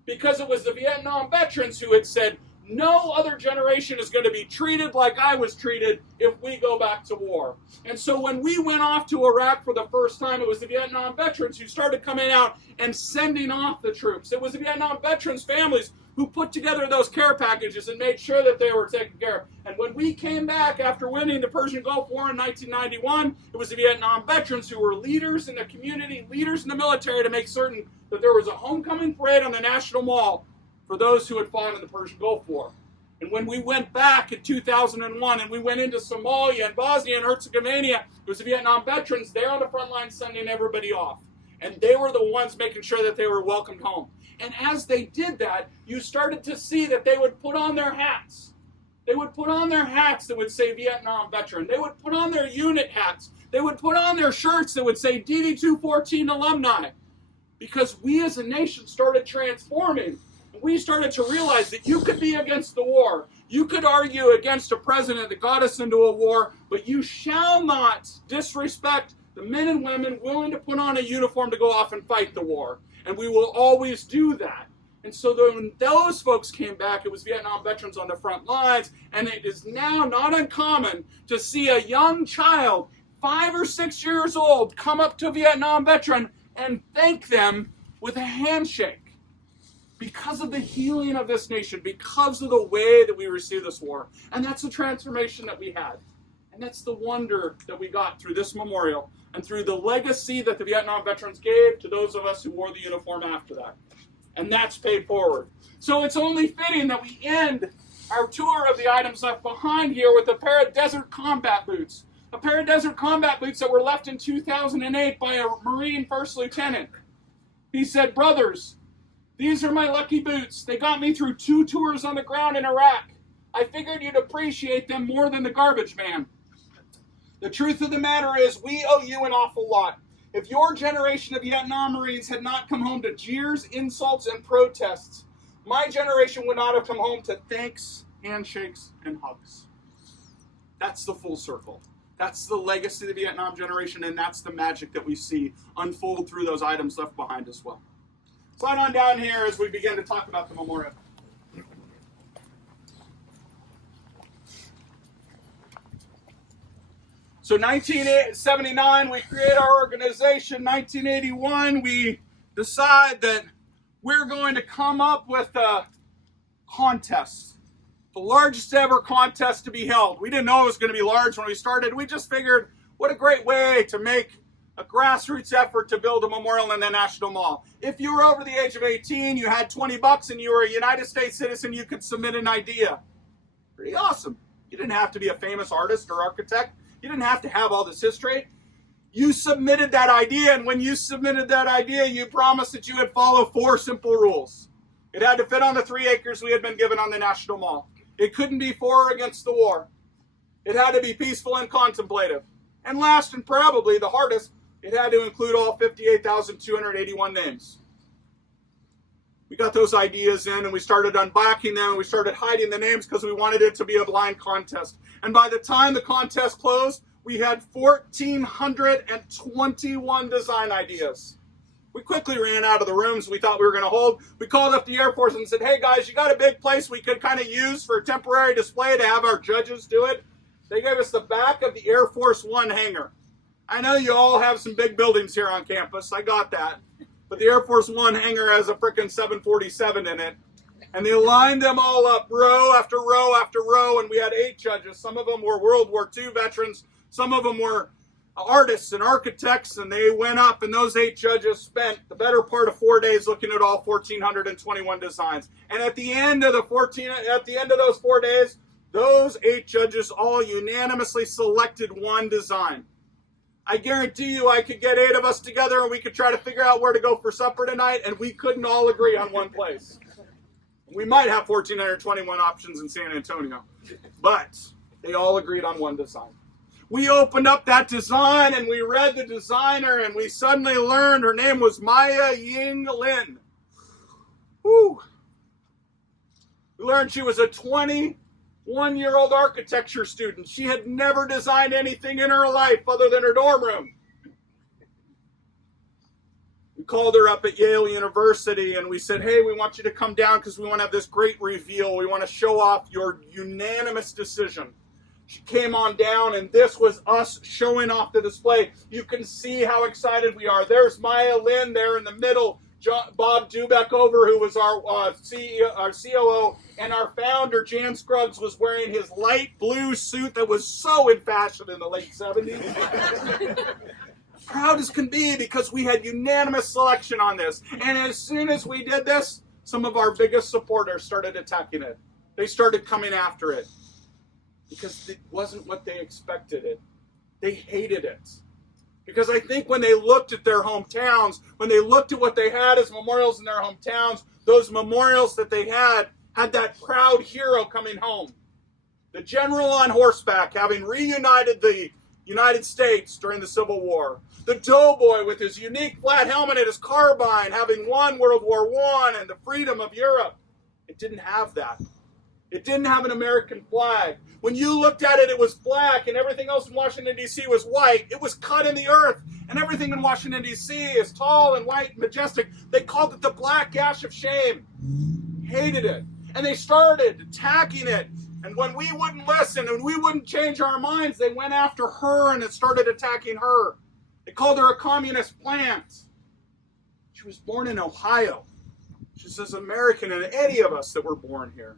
because it was the Vietnam veterans who had said, no other generation is going to be treated like I was treated if we go back to war. And so when we went off to Iraq for the first time, it was the Vietnam veterans who started coming out and sending off the troops. It was the Vietnam veterans' families who put together those care packages and made sure that they were taken care of. And when we came back after winning the Persian Gulf War in 1991, it was the Vietnam veterans who were leaders in the community, leaders in the military, to make certain that there was a homecoming parade on the National Mall for those who had fought in the Persian Gulf War. And when we went back in 2001 and we went into Somalia and Bosnia and Herzegovina, it was the Vietnam veterans there on the front line sending everybody off. And they were the ones making sure that they were welcomed home. And as they did that, you started to see that they would put on their hats. They would put on their hats that would say Vietnam veteran. They would put on their unit hats. They would put on their shirts that would say DD214 alumni. Because we as a nation started transforming. We started to realize that you could be against the war. You could argue against a president that got us into a war, but you shall not disrespect the men and women willing to put on a uniform to go off and fight the war. And we will always do that. And so when those folks came back, it was Vietnam veterans on the front lines, and it is now not uncommon to see a young child, 5 or 6 years old, come up to a Vietnam veteran and thank them with a handshake. Because of the healing of this nation, because of the way that we received this war. And that's the transformation that we had. And that's the wonder that we got through this memorial and through the legacy that the Vietnam veterans gave to those of us who wore the uniform after that. And that's paid forward. So it's only fitting that we end our tour of the items left behind here with a pair of desert combat boots. A pair of desert combat boots that were left in 2008 by a Marine First Lieutenant. He said, "Brothers, these are my lucky boots. They got me through 2 tours on the ground in Iraq. I figured you'd appreciate them more than the garbage man." The truth of the matter is, we owe you an awful lot. If your generation of Vietnam Marines had not come home to jeers, insults, and protests, my generation would not have come home to thanks, handshakes, and hugs. That's the full circle. That's the legacy of the Vietnam generation, and that's the magic that we see unfold through those items left behind as well. Slide on down here as we begin to talk about the memorial. So 1979, we create our organization. 1981, we decide that we're going to come up with a contest. The largest ever contest to be held. We didn't know it was going to be large when we started. We just figured, what a great way to make a grassroots effort to build a memorial in the National Mall. If you were over the age of 18, you had $20 and you were a United States citizen, you could submit an idea. Pretty awesome. You didn't have to be a famous artist or architect. You didn't have to have all this history. You submitted that idea, and when you submitted that idea, you promised that you would follow 4 simple rules. It had to fit on the 3 acres we had been given on the National Mall. It couldn't be for or against the war. It had to be peaceful and contemplative. And last, and probably the hardest, it had to include all 58,281 names. We got those ideas in and we started unbacking them and we started hiding the names because we wanted it to be a blind contest. And by the time the contest closed, we had 1,421 design ideas. We quickly ran out of the rooms we thought we were going to hold. We called up the Air Force and said, "Hey guys, you got a big place we could kind of use for a temporary display to have our judges do it?" They gave us the back of the Air Force One hangar. I know you all have some big buildings here on campus. I got that. But the Air Force One hangar has a frickin' 747 in it. And they lined them all up row after row after row. And we had 8 judges. Some of them were World War II veterans. Some of them were artists and architects. And they went up. And those 8 judges spent the better part of 4 days looking at all 1,421 designs. And at the end of those 4 days, those 8 judges all unanimously selected one design. I guarantee you I could get 8 of us together and we could try to figure out where to go for supper tonight, and we couldn't all agree on one place. We might have 1,421 options in San Antonio, but they all agreed on one design. We opened up that design and we read the designer and we suddenly learned her name was Maya Ying Lin. Whew. We learned she was a 21-year-old architecture student. She had never designed anything in her life other than her dorm room. We called her up at Yale University and we said, "Hey, we want you to come down because we want to have this great reveal. We want to show off your unanimous decision." She came on down and this was us showing off the display. You can see how excited we are. There's Maya Lin there in the middle. Bob Dubeckover, who was our CEO, our COO, and our founder, Jan Scruggs, was wearing his light blue suit that was so in fashion in the late 70s. Proud as can be because we had unanimous selection on this. And as soon as we did this, some of our biggest supporters started attacking it. they started coming after it because it wasn't what they expected it. They hated it. Because I think when they looked at their hometowns, when they looked at what they had as memorials in their hometowns, those memorials that they had that proud hero coming home. The general on horseback having reunited the United States during the Civil War. The doughboy with his unique flat helmet and his carbine having won World War I and the freedom of Europe. It didn't have that. It didn't have an American flag. When you looked at it, it was black, and everything else in Washington, D.C. was white. It was cut in the earth, and everything in Washington, D.C. is tall and white and majestic. They called it the black gash of shame. Hated it. And they started attacking it. And when we wouldn't listen and we wouldn't change our minds, they went after her and it started attacking her. They called her a communist plant. She was born in Ohio. She's as American as any of us that were born here.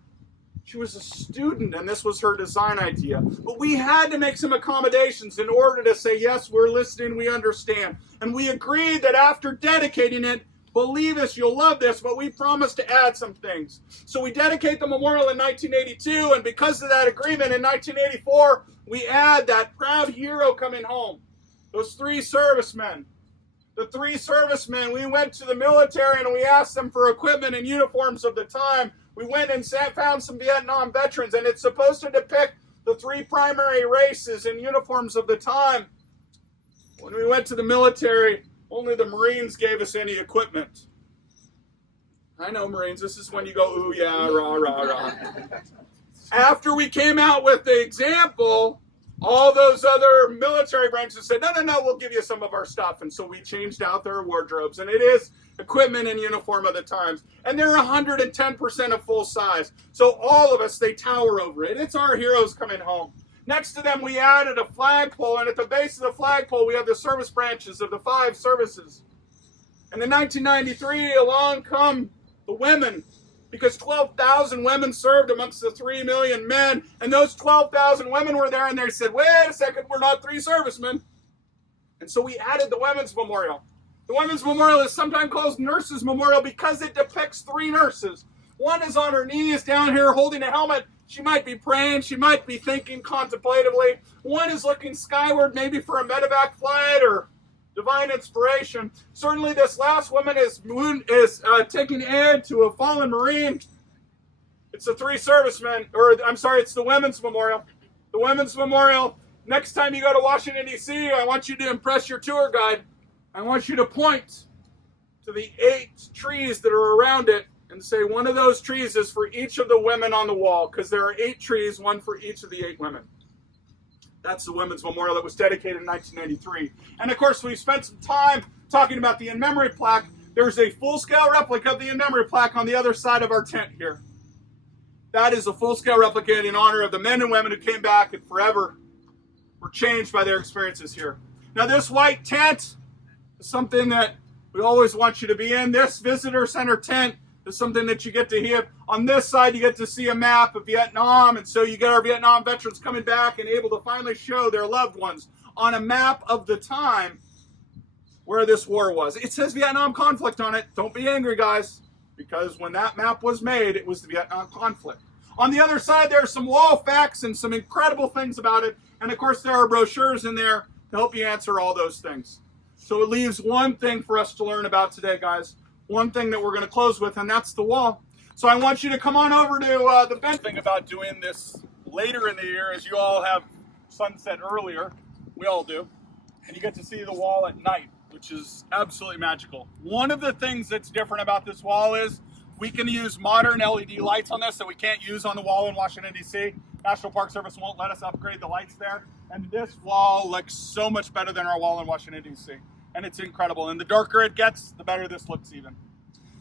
She was a student, and this was her design idea. But we had to make some accommodations in order to say, yes, we're listening, we understand. And we agreed that after dedicating it, believe us, you'll love this, but we promised to add some things. So we dedicate the memorial in 1982, and because of that agreement in 1984, we add that proud hero coming home. Those 3 servicemen. The 3 servicemen, we went to the military and we asked them for equipment and uniforms of the time. We went and found some Vietnam veterans, and it's supposed to depict the 3 primary races in uniforms of the time. When we went to the military, only the Marines gave us any equipment. I know, Marines, this is when you go, ooh, yeah, rah, rah, rah. After we came out with the example, all those other military branches said, no, we'll give you some of our stuff. And so we changed out their wardrobes, and it is equipment and uniform of the times. And they're 110% of full size. So all of us, they tower over it. It's our heroes coming home. Next to them, we added a flagpole, and at the base of the flagpole, we have the service branches of the 5 services. And in 1993, along come the women, because 12,000 women served amongst the 3 million men, and those 12,000 women were there, and they said, wait a second, we're not 3 servicemen. And so we added the Women's Memorial. The Women's Memorial is sometimes called Nurses Memorial because it depicts 3 nurses. One is on her knees down here holding a helmet. She might be praying. She might be thinking contemplatively. One is looking skyward, maybe for a medevac flight or divine inspiration. Certainly this last woman is taking aid to a fallen Marine. It's the 3 servicemen, it's the Women's Memorial. The Women's Memorial. Next time you go to Washington, D.C., I want you to impress your tour guide. I want you to point to the 8 trees that are around it and say one of those trees is for each of the women on the wall, because there are 8 trees, one for each of the 8 women. That's the Women's Memorial that was dedicated in 1993. And of course, we spent some time talking about the in-memory plaque. There's a full-scale replica of the in-memory plaque on the other side of our tent here. That is a full-scale replica in honor of the men and women who came back and forever were changed by their experiences here. Now, this white tent is something that we always want you to be in. This visitor center tent is something that you get to hear. On this side, you get to see a map of Vietnam, and so you get our Vietnam veterans coming back and able to finally show their loved ones on a map of the time where this war was. It says Vietnam conflict on it. Don't be angry, guys, because when that map was made, it was the Vietnam conflict. On the other side, there are some wall facts and some incredible things about it, and of course, there are brochures in there to help you answer all those things. So it leaves one thing for us to learn about today, guys. One thing that we're going to close with, and that's the wall. So I want you to come on over to the bench. The thing about doing this later in the year is you all have sunset earlier. We all do. And you get to see the wall at night, which is absolutely magical. One of the things that's different about this wall is we can use modern LED lights on this that we can't use on the wall in Washington, D.C. National Park Service won't let us upgrade the lights there. And this wall looks so much better than our wall in Washington, D.C. And it's incredible. And the darker it gets, the better this looks even.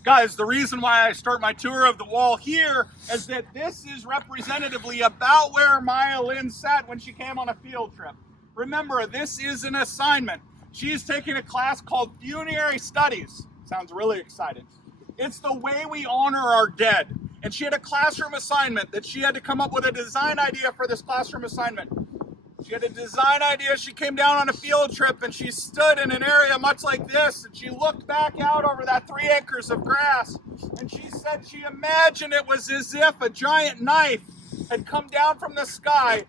Guys, the reason why I start my tour of the wall here is that this is representatively about where Maya Lin sat when she came on a field trip. Remember, this is an assignment. She's taking a class called Funerary Studies. Sounds really exciting. It's the way we honor our dead. And she had a classroom assignment that she had to come up with a design idea for this classroom assignment. She had a design idea. She came down on a field trip and she stood in an area much like this, and she looked back out over that 3 acres of grass And she said she imagined it was as if a giant knife had come down from the sky,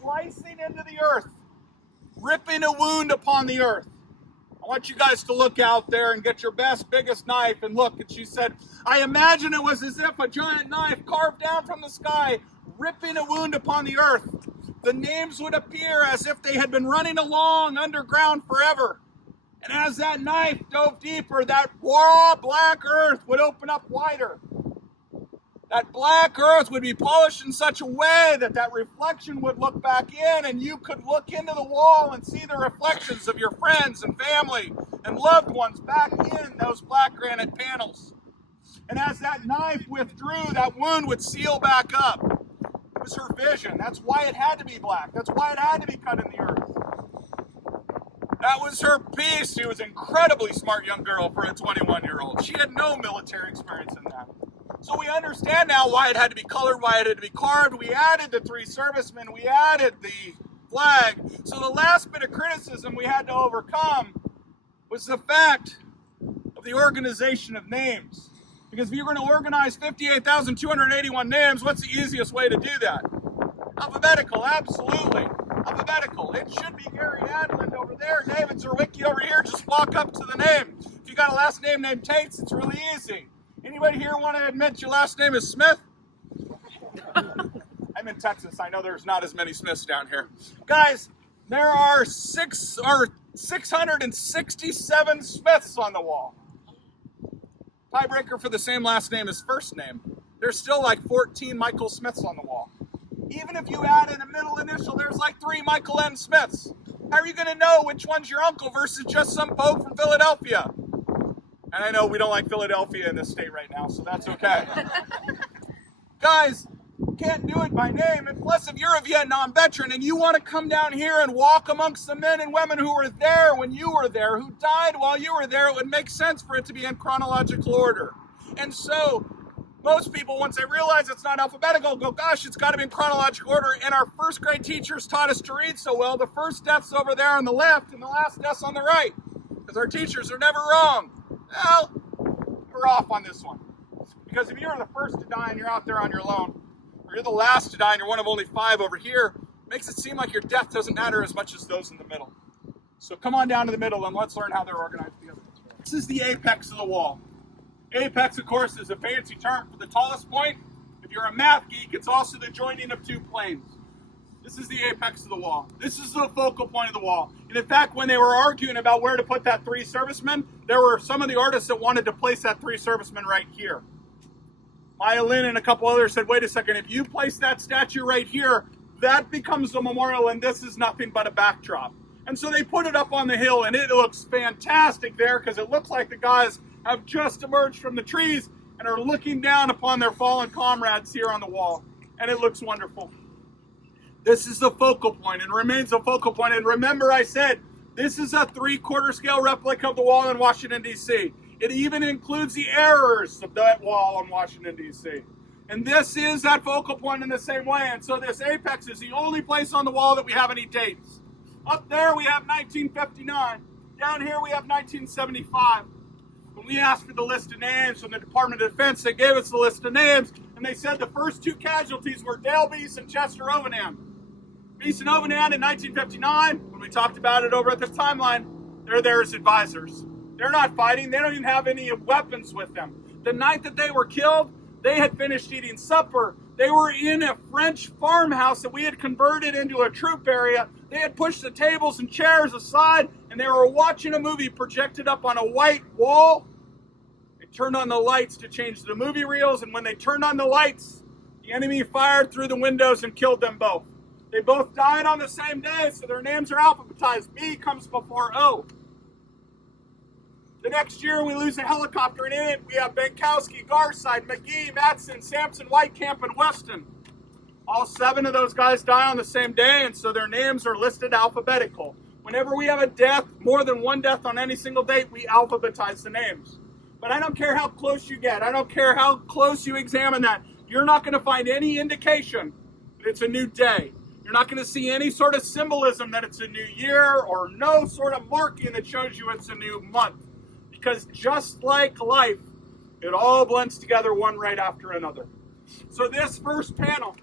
slicing into the earth, ripping a wound upon the earth. I want you guys to look out there and get your best, biggest knife and look. And she said, I imagine it was as if a giant knife carved down from the sky, ripping a wound upon the earth. The names would appear as if they had been running along underground forever. And as that knife dove deeper, that raw black earth would open up wider. That black earth would be polished in such a way that that reflection would look back in, and you could look into the wall and see the reflections of your friends and family and loved ones back in those black granite panels. And as that knife withdrew, that wound would seal back up. It was her vision. That's why it had to be black. That's why it had to be cut in the earth. That was her piece. She was an incredibly smart young girl for a 21-year-old. She had no military experience in that. So we understand now why it had to be colored, why it had to be carved. We added the 3 servicemen. We added the flag. So the last bit of criticism we had to overcome was the fact of the organization of names. Because if you're going to organize 58,281 names, what's the easiest way to do that? Alphabetical, absolutely. Alphabetical. It should be Gary Adland over there, David Zerwicki over here. Just walk up to the name. If you got a last name named Tates, it's really easy. Anybody here want to admit your last name is Smith? I'm in Texas. I know there's not as many Smiths down here. Guys, there are 667 Smiths on the wall. Tiebreaker for the same last name as first name. There's still like 14 Michael Smiths on the wall. Even if you add in a middle initial, there's like 3 Michael N. Smiths. How are you going to know which one's your uncle versus just some pope from Philadelphia? And I know we don't like Philadelphia in this state right now, so that's okay. Guys, can't do it by name. And plus, if you're a Vietnam veteran and you want to come down here and walk amongst the men and women who were there when you were there, who died while you were there, it would make sense for it to be in chronological order. And so most people, once they realize it's not alphabetical, go, gosh, it's got to be in chronological order. And our first grade teachers taught us to read so well. The first death's over there on the left and the last death's on the right. Because our teachers are never wrong. Well, we're off on this one. Because if you're the first to die and you're out there on your own, or you're the last to die and you're one of only 5 over here, it makes it seem like your death doesn't matter as much as those in the middle. So come on down to the middle and let's learn how they're organized together. This is the apex of the wall. Apex, of course, is a fancy term for the tallest point. If you're a math geek, it's also the joining of 2 planes. This is the apex of the wall. This is the focal point of the wall. And in fact, when they were arguing about where to put that 3 servicemen, there were some of the artists that wanted to place that 3 servicemen right here. Maya Lin and a couple others said, wait a second, if you place that statue right here, that becomes the memorial and this is nothing but a backdrop. And so they put it up on the hill and it looks fantastic there because it looks like the guys have just emerged from the trees and are looking down upon their fallen comrades here on the wall. And it looks wonderful. This is the focal point and remains a focal point. And remember I said, this is a 3/4 scale replica of the wall in Washington, D.C. It even includes the errors of that wall in Washington, D.C. And this is that focal point in the same way. And so this apex is the only place on the wall that we have any dates. Up there we have 1959. Down here we have 1975. When we asked for the list of names from the Department of Defense, they gave us the list of names, and they said the first 2 casualties were Dale Beese and Chester Ovanan. Beese and Ovanan in 1959, when we talked about it over at the timeline, they're there as advisors. They're not fighting. They don't even have any weapons with them. The night that they were killed, they had finished eating supper. They were in a French farmhouse that we had converted into a troop area. They had pushed the tables and chairs aside, and they were watching a movie projected up on a white wall. They turned on the lights to change the movie reels, and when they turned on the lights, the enemy fired through the windows and killed them both. They both died on the same day, so their names are alphabetized. B comes before O. The next year, we lose a helicopter, and in it, we have Bankowski, Garside, McGee, Matson, Sampson, Whitecamp, and Weston. All 7 of those guys die on the same day, and so their names are listed alphabetical. Whenever we have a death, more than 1 death on any single date, we alphabetize the names. But I don't care how close you get. I don't care how close you examine that. You're not going to find any indication that it's a new day. You're not going to see any sort of symbolism that it's a new year or no sort of marking that shows you it's a new month. Because just like life, It all blends together one right after another. So this first panel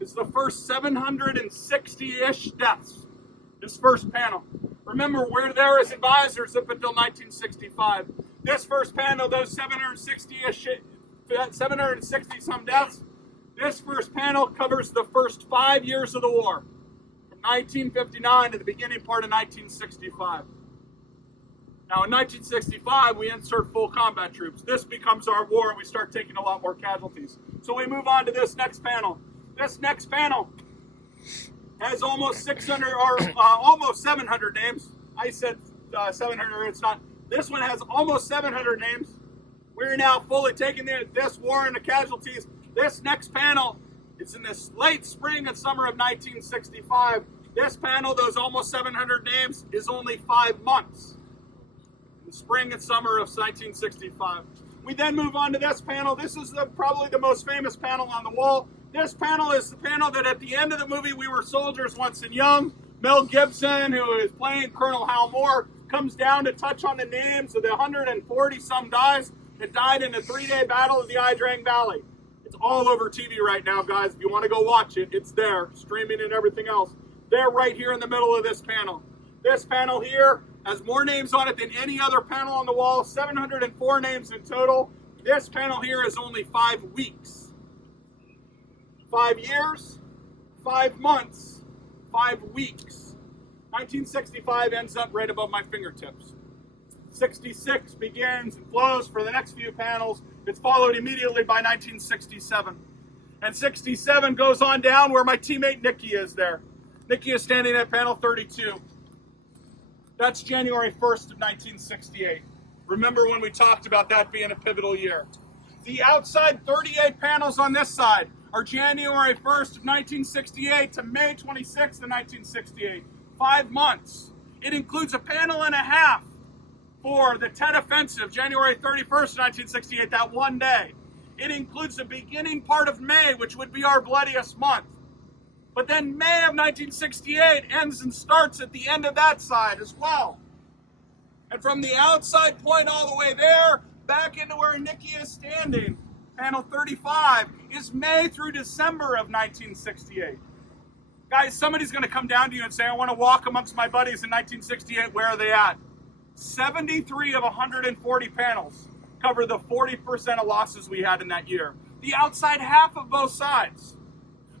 is the first 760-ish deaths. This first panel. Remember, we're there as advisors up until 1965. This first panel, those 760-some deaths, this first panel covers the first 5 years of the war, from 1959 to the beginning part of 1965. Now, in 1965, we insert full combat troops. This becomes our war, and we start taking a lot more casualties. So we move on to this next panel. This next panel has almost 600 or almost 700 names. I said 700. It's not. This one has almost 700 names. We're now fully taking this war into casualties. This next panel is in this late spring and summer of 1965. This panel, those almost 700 names, is only 5 months. The spring and summer of 1965. We then move on to this panel. This is probably the most famous panel on the wall. This panel is the panel that at the end of the movie, We Were Soldiers Once and Young, Mel Gibson, who is playing Colonel Hal Moore, comes down to touch on the names of the 140-some guys that died in the 3-day battle of the Idrang Valley. It's all over TV right now, guys. If you want to go watch it, it's there, streaming and everything else. They're right here in the middle of this panel. This panel here has more names on it than any other panel on the wall, 704 names in total. This panel here is only 5 weeks. 5 years, 5 months, 5 weeks. 1965 ends up right above my fingertips. 66 begins and flows for the next few panels. It's followed immediately by 1967. And 67 goes on down where my teammate Nikki is there. Nikki is standing at panel 32. That's January 1st of 1968. Remember when we talked about that being a pivotal year. The outside 38 panels on this side are January 1st of 1968 to May 26th of 1968. 5 months. It includes a panel and a half for the Tet Offensive, January 31st, 1968, that one day. It includes the beginning part of May, which would be our bloodiest month. But then May of 1968 ends and starts at the end of that side as well. And from the outside point all the way there, back into where Nikki is standing, panel 35, is May through December of 1968. Guys, somebody's going to come down to you and say, I want to walk amongst my buddies in 1968. Where are they at? 73 of 140 panels cover the 40% of losses we had in that year. The outside half of both sides.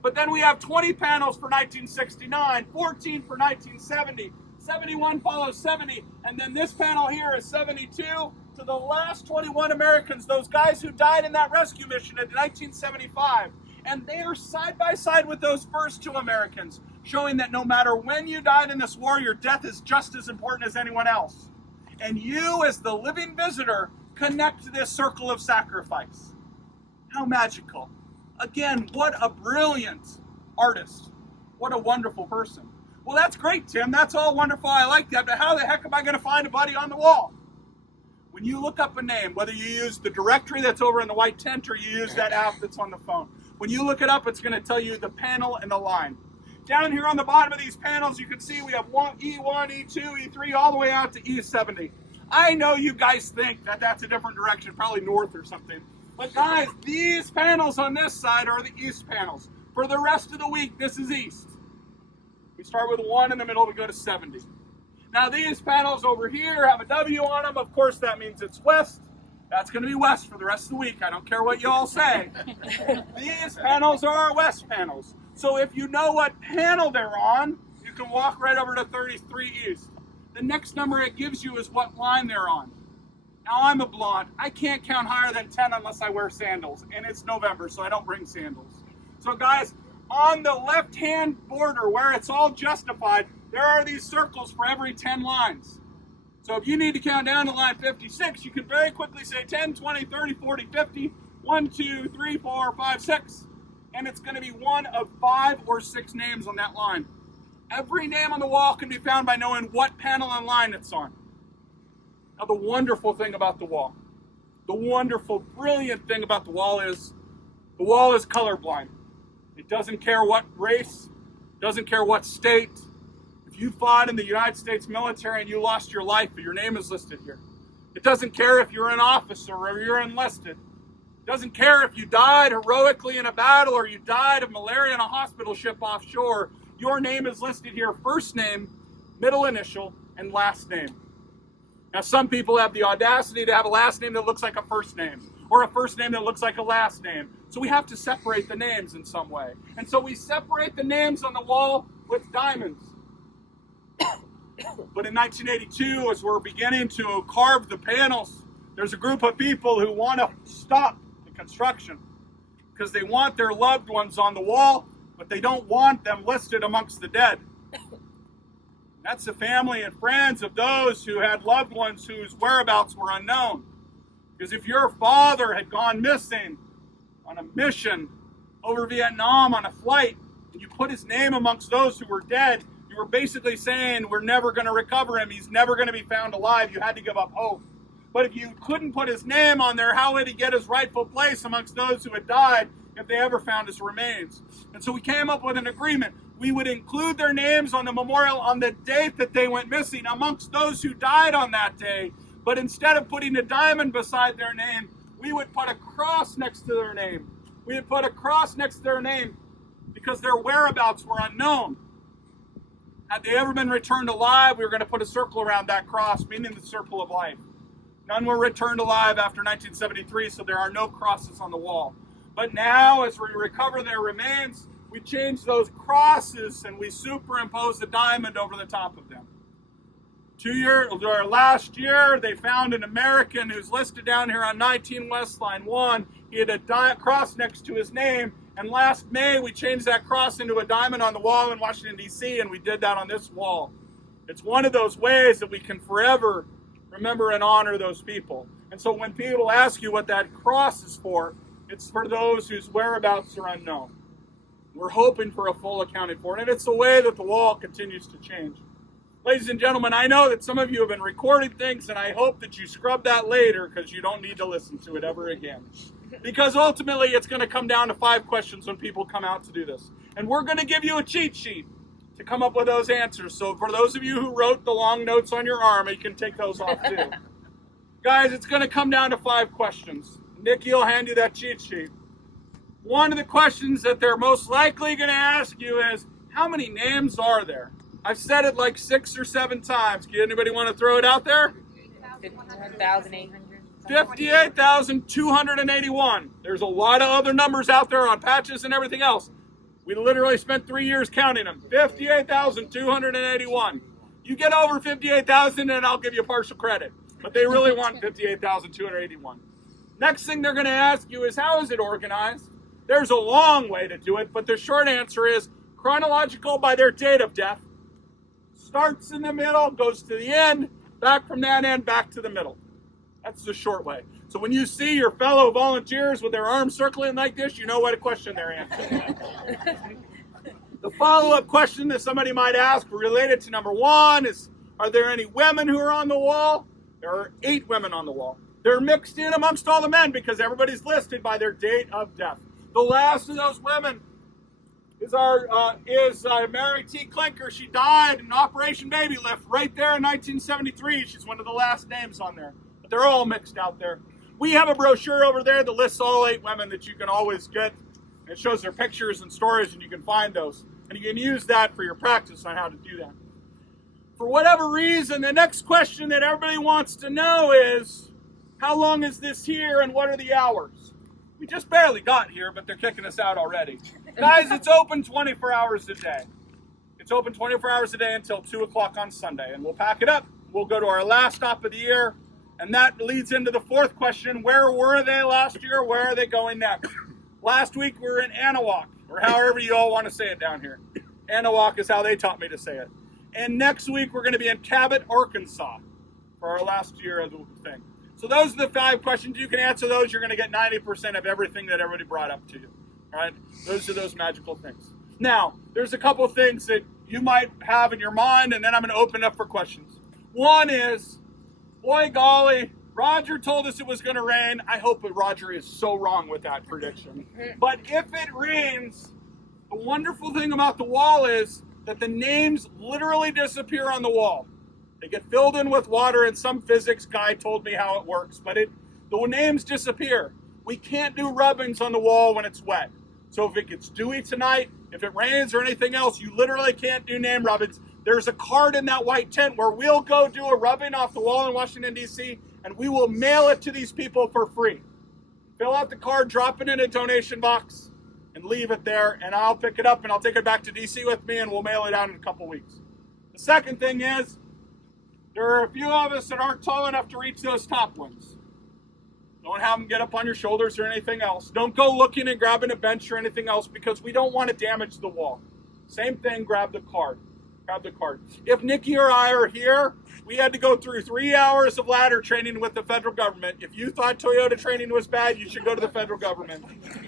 But then we have 20 panels for 1969, 14 for 1970, 71 follows 70, and then this panel here is 72 to the last 21 Americans, those guys who died in that rescue mission in 1975. And they are side by side with those first 2 Americans, showing that no matter when you died in this war, your death is just as important as anyone else. And you, as the living visitor, connect to this circle of sacrifice. How magical. Again, what a brilliant artist. What a wonderful person. Well, that's great, Tim. That's all wonderful. I like that. But how the heck am I going to find a buddy on the wall? When you look up a name, whether you use the directory that's over in the white tent or you use that app that's on the phone, when you look it up, it's going to tell you the panel and the line. Down here on the bottom of these panels, you can see we have E1, E2, E3, all the way out to E70. I know you guys think that that's a different direction, probably north or something. But guys, these panels on this side are the east panels. For the rest of the week, this is east. We start with 1 in the middle, we go to 70. Now these panels over here have a W on them. Of course, that means it's west. That's going to be west for the rest of the week. I don't care what you all say. These panels are our west panels. So if you know what panel they're on, you can walk right over to 33 east. The next number it gives you is what line they're on. Now I'm a blonde. I can't count higher than 10 unless I wear sandals. And it's November, so I don't bring sandals. So guys, on the left-hand border where it's all justified, there are these circles for every 10 lines. So if you need to count down to line 56, you can very quickly say 10, 20, 30, 40, 50, 1, 2, 3, 4, 5, 6. And it's going to be one of 5 or 6 names on that line. Every name on the wall can be found by knowing what panel and line it's on. Now the wonderful thing about the wall, the wonderful, brilliant thing about the wall is colorblind. It doesn't care what race, doesn't care what state. If you fought in the United States military and you lost your life, your name is listed here. It doesn't care if you're an officer or you're enlisted. It doesn't care if you died heroically in a battle or you died of malaria in a hospital ship offshore. Your name is listed here, first name, middle initial, and last name. Now, some people have the audacity to have a last name that looks like a first name, or a first name that looks like a last name. So we have to separate the names in some way. And so we separate the names on the wall with diamonds. But in 1982, as we're beginning to carve the panels, there's a group of people who want to stop the construction because they want their loved ones on the wall, but they don't want them listed amongst the dead. That's the family and friends of those who had loved ones whose whereabouts were unknown. Because if your father had gone missing on a mission over Vietnam on a flight, and you put his name amongst those who were dead, you were basically saying, we're never going to recover him. He's never going to be found alive. You had to give up hope. But if you couldn't put his name on there, how would he get his rightful place amongst those who had died if they ever found his remains? And so we came up with an agreement. We would include their names on the memorial on the date that they went missing amongst those who died on that day. But instead of putting a diamond beside their name, we would put a cross next to their name. We would put a cross next to their name because their whereabouts were unknown. Had they ever been returned alive, we were going to put a circle around that cross, meaning the circle of life. None were returned alive after 1973, so there are no crosses on the wall. But now, as we recover their remains, we change those crosses and we superimpose a diamond over the top of them. Last year, they found an American who's listed down here on 19 West Line 1. He had a cross next to his name. And last May, we changed that cross into a diamond on the wall in Washington, D.C., and we did that on this wall. It's one of those ways that we can forever remember and honor those people. And so when people ask you what that cross is for, it's for those whose whereabouts are unknown. We're hoping for a full accounting for it, and it's the way that the wall continues to change. Ladies and gentlemen, I know that some of you have been recording things, and I hope that you scrub that later because you don't need to listen to it ever again. Because ultimately, it's going to come down to 5 questions when people come out to do this. And we're going to give you a cheat sheet to come up with those answers. So for those of you who wrote the long notes on your arm, you can take those off too. Guys, it's going to come down to 5 questions. Nikki will hand you that cheat sheet. One of the questions that they're most likely going to ask you is, how many names are there? I've said it like 6 or 7 times. Anybody want to throw it out there? 58,281. There's a lot of other numbers out there on patches and everything else. We literally spent 3 years counting them. 58,281. You get over 58,000 and I'll give you partial credit. But they really want 58,281. Next thing they're going to ask you is, how is it organized? There's a long way to do it, but the short answer is chronological by their date of death. Starts in the middle, goes to the end, back from that end, back to the middle. That's the short way. So when you see your fellow volunteers with their arms circling like this, you know what question they're answering. The follow-up question that somebody might ask related to number 1 is, are there any women who are on the wall? There are 8 women on the wall. They're mixed in amongst all the men because everybody's listed by their date of death. The last of those women is Mary T. Clinker. She died in Operation Baby Lift right there in 1973. She's one of the last names on there. But they're all mixed out there. We have a brochure over there that lists all 8 women that you can always get. It shows their pictures and stories, and you can find those. And you can use that for your practice on how to do that. For whatever reason, the next question that everybody wants to know is, how long is this here and what are the hours? We just barely got here, but they're kicking us out already. Guys, it's open 24 hours a day. It's open 24 hours a day until 2 o'clock on Sunday. And we'll pack it up. We'll go to our last stop of the year. And that leads into the 4th question. Where were they last year? Where are they going next? Last week we were in Anahuac, or however you all want to say it down here. Anahuac is how they taught me to say it. And next week we're going to be in Cabot, Arkansas for our last year of the thing. So those are the 5 questions. You can answer those. You're going to get 90% of everything that everybody brought up to you. All right? Those are those magical things. Now, there's a couple things that you might have in your mind, and then I'm going to open up for questions. One is, boy golly, Roger told us it was going to rain. I hope that Roger is so wrong with that prediction. But if it rains, the wonderful thing about the wall is that the names literally disappear on the wall. They get filled in with water, and some physics guy told me how it works, but the names disappear. We can't do rubbings on the wall when it's wet. So if it gets dewy tonight, if it rains or anything else, you literally can't do name rubbings. There's a card in that white tent where we'll go do a rubbing off the wall in Washington, D.C., and we will mail it to these people for free. Fill out the card, drop it in a donation box, and leave it there, and I'll pick it up, and I'll take it back to D.C. with me, and we'll mail it out in a couple weeks. The second thing is, there are a few of us that aren't tall enough to reach those top ones. Don't have them get up on your shoulders or anything else. Don't go looking and grabbing a bench or anything else because we don't want to damage the wall. Same thing, grab the card. Grab the card. If Nikki or I are here, we had to go through 3 hours of ladder training with the federal government. If you thought Toyota training was bad, you should go to the federal government.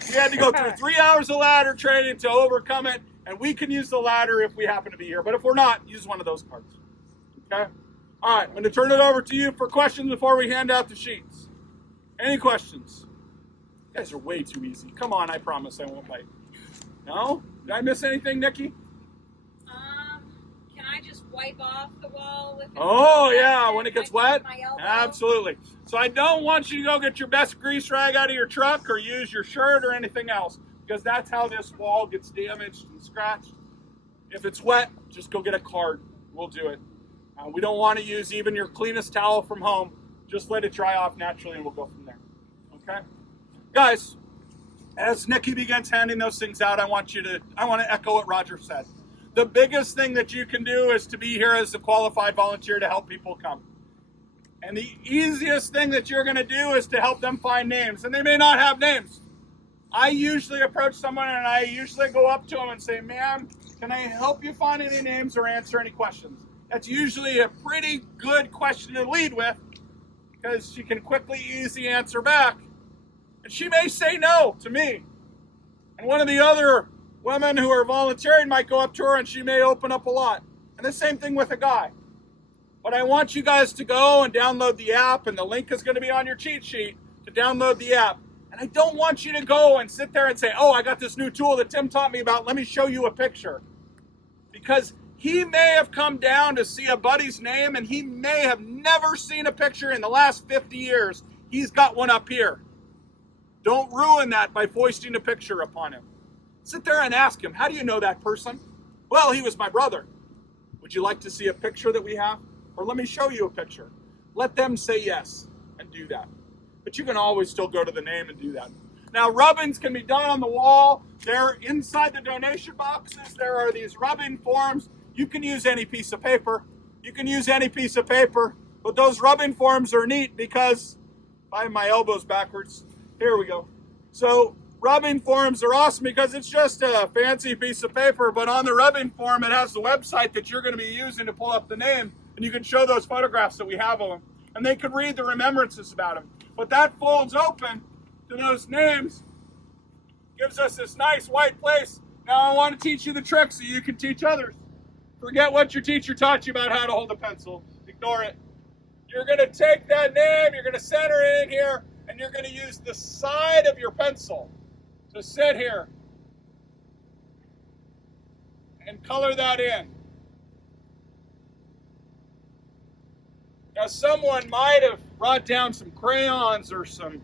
We had to go through 3 hours of ladder training to overcome it, and we can use the ladder if we happen to be here. But if we're not, use one of those cards. Okay? All right, I'm going to turn it over to you for questions before we hand out the sheets. Any questions? You guys are way too easy. Come on, I promise I won't bite. No? Did I miss anything, Nikki? Can I just wipe off the wall with it? Oh, yeah, when it gets wet? My elbow? Absolutely. So I don't want you to go get your best grease rag out of your truck or use your shirt or anything else because that's how this wall gets damaged and scratched. If it's wet, just go get a card. We'll do it. We don't want to use even your cleanest towel from home. Just let it dry off naturally and we'll go from there. Okay? Guys, as Nikki begins handing those things out, I want to echo what Roger said. The biggest thing that you can do is to be here as a qualified volunteer to help people come. And the easiest thing that you're going to do is to help them find names. And they may not have names. I usually approach someone and I usually go up to them and say, ma'am, can I help you find any names or answer any questions? That's usually a pretty good question to lead with because she can quickly, easy answer back. And she may say no to me. And one of the other women who are volunteering might go up to her and she may open up a lot. And the same thing with a guy. But I want you guys to go and download the app, and the link is going to be on your cheat sheet to download the app. And I don't want you to go and sit there and say, oh, I got this new tool that Tim taught me about. Let me show you a picture. Because he may have come down to see a buddy's name, and he may have never seen a picture in the last 50 years. He's got one up here. Don't ruin that by foisting a picture upon him. Sit there and ask him, how do you know that person? Well, he was my brother. Would you like to see a picture that we have? Or let me show you a picture. Let them say yes and do that. But you can always still go to the name and do that. Now, rubbings can be done on the wall. They're inside the donation boxes. There are these rubbing forms. You can use any piece of paper. You can use any piece of paper. But those rubbing forms are neat because I have my elbows backwards. Here we go. So rubbing forms are awesome because it's just a fancy piece of paper, but on the rubbing form, it has the website that you're going to be using to pull up the name, and you can show those photographs that we have of them, and they can read the remembrances about them. But that folds open to those names, gives us this nice white place. Now I want to teach you the trick so you can teach others. Forget what your teacher taught you about how to hold a pencil. Ignore it. You're going to take that name, you're going to center it in here, and you're going to use the side of your pencil to sit here and color that in. Now, someone might have brought down some crayons or some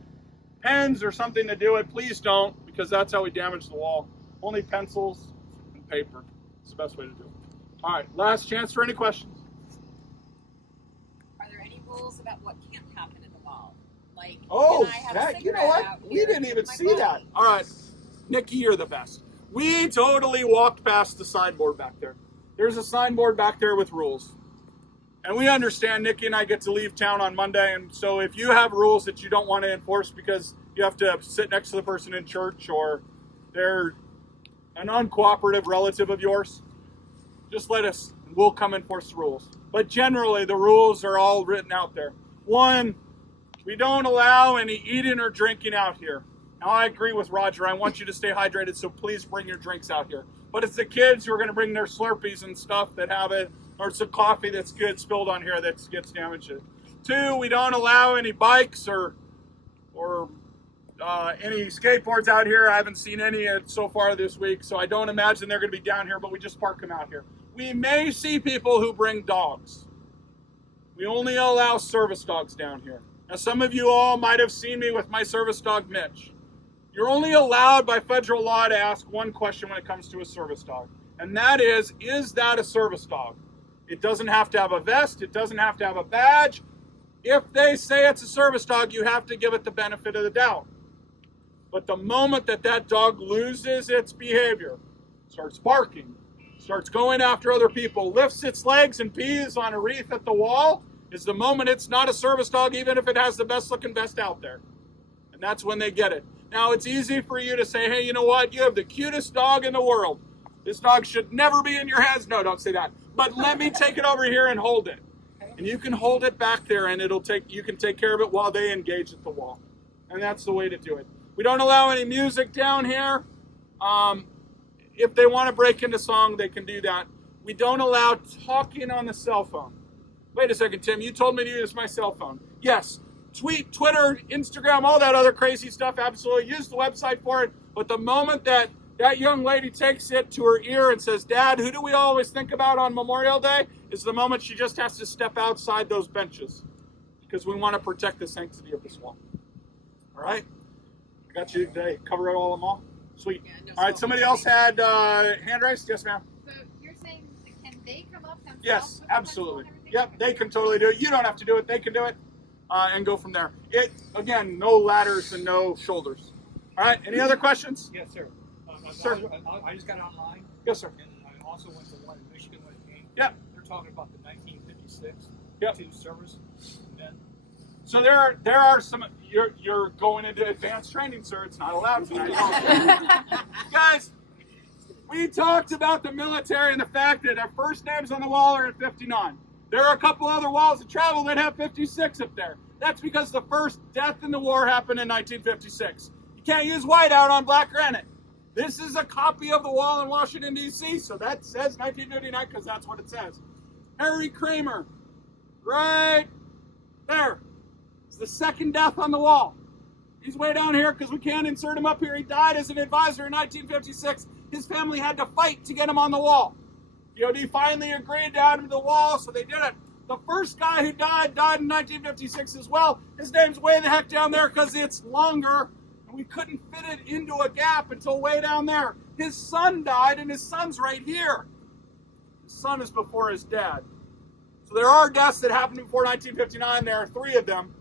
pens or something to do it. Please don't, because that's how we damage the wall. Only pencils and paper. It's the best way to do it. All right, last chance for any questions. Are there any rules about what can't happen in the wall? Like, Oh, can I have a heck, you know cigarette what? out We here didn't even with my see buddy? that. All right, Nikki, you're the best. We totally walked past the signboard back there. There's a signboard back there with rules. And we understand Nikki and I get to leave town on Monday, and so if you have rules that you don't want to enforce because you have to sit next to the person in church or they're an uncooperative relative of yours, just let us, and we'll come enforce the rules. But generally, the rules are all written out there. One, we don't allow any eating or drinking out here. Now, I agree with Roger. I want you to stay hydrated, so please bring your drinks out here. But it's the kids who are going to bring their Slurpees and stuff that have it, or it's the coffee that's good spilled on here that gets damaged. Two, we don't allow any bikes or any skateboards out here. I haven't seen any so far this week, so I don't imagine they're going to be down here, but we just park them out here. We may see people who bring dogs. We only allow service dogs down here. Now, some of you all might have seen me with my service dog, Mitch. You're only allowed by federal law to ask one question when it comes to a service dog, and that is that a service dog? It doesn't have to have a vest. It doesn't have to have a badge. If they say it's a service dog, you have to give it the benefit of the doubt. But the moment that that dog loses its behavior, starts barking, starts going after other people, lifts its legs and pees on a wreath at the wall, is the moment it's not a service dog, even if it has the best looking vest out there. And that's when they get it. Now, it's easy for you to say, hey, you know what? You have the cutest dog in the world. This dog should never be in your hands. No, don't say that. But let me take it over here and hold it. And you can hold it back there, and you can take care of it while they engage at the wall. And that's the way to do it. We don't allow any music down here. If they want to break into song, they can do that. We don't allow talking on the cell phone. Wait a second, Tim. You told me to use my cell phone. Yes. Tweet, Twitter, Instagram, all that other crazy stuff, absolutely. Use the website for it. But the moment that young lady takes it to her ear and says, Dad, who do we always think about on Memorial Day? Is the moment she just has to step outside those benches. Because we want to protect the sanctity of this wall. All right? I got you. Did I cover it all them all? Sweet. Yeah, no, All right, somebody else had hand raised? Yes, ma'am. So you're saying, can they come up themselves? Yes, with the absolutely. pencil and everything? Yep, they can totally do it. You don't have to do it. They can do it and go from there. Again, no ladders and no shoulders. All right, any other questions? Yes, sir. Sir. I just got online. Yes, sir. And I also went to one in Michigan when it came. Yep. They're talking about the 1956 Yep. to service men. So there are some. You're going into advanced training, sir. It's not allowed tonight. Guys, we talked about the military and the fact that our first names on the wall are at 59. There are a couple other walls of travel that have 56 up there. That's because the first death in the war happened in 1956. You can't use whiteout on black granite. This is a copy of the wall in Washington, D.C., so that says 1959 because that's what it says. Harry Kramer, right there. It's the second death on the wall. He's way down here because we can't insert him up here. He died as an advisor in 1956. His family had to fight to get him on the wall. DOD finally agreed to add him to the wall, so they did it. The first guy who died in 1956 as well. His name's way the heck down there because it's longer, and we couldn't fit it into a gap until way down there. His son died, and his son's right here. His son is before his dad. So there are deaths that happened before 1959. There are 3 of them.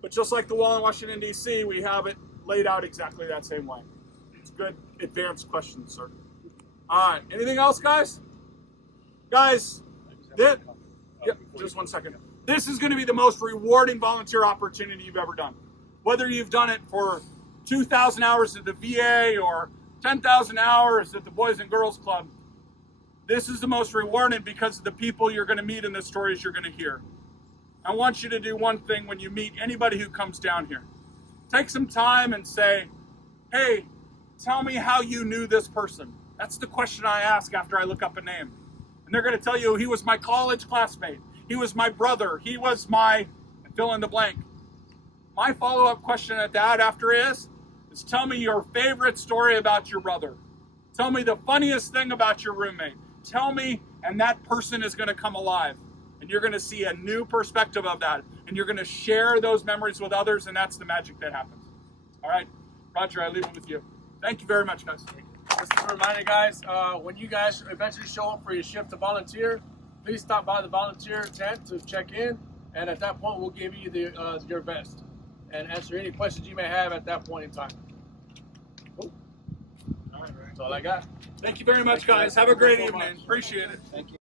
But just like the wall in Washington, D.C., we have it laid out exactly that same way. It's good advanced questions, sir. All right. Anything else, guys? Guys, just one second. This is going to be the most rewarding volunteer opportunity you've ever done. Whether you've done it for 2,000 hours at the VA or 10,000 hours at the Boys and Girls Club, this is the most rewarding because of the people you're going to meet and the stories you're going to hear. I want you to do one thing when you meet anybody who comes down here. Take some time and say, hey, tell me how you knew this person. That's the question I ask after I look up a name. And they're going to tell you he was my college classmate. He was my brother. He was my fill in the blank. My follow-up question at that after is tell me your favorite story about your brother. Tell me the funniest thing about your roommate. Tell me, and that person is going to come alive. And you're going to see a new perspective of that. And you're going to share those memories with others, and that's the magic that happens. All right, Roger, I leave it with you. Thank you very much, guys. Just a reminder, guys, when you guys eventually show up for your shift to volunteer, please stop by the volunteer tent to check in, and at that point, we'll give you your vest and answer any questions you may have at that point in time. Cool. All right, that's all I got. Thank you very much, guys. Have a great evening. Appreciate it. Thank you.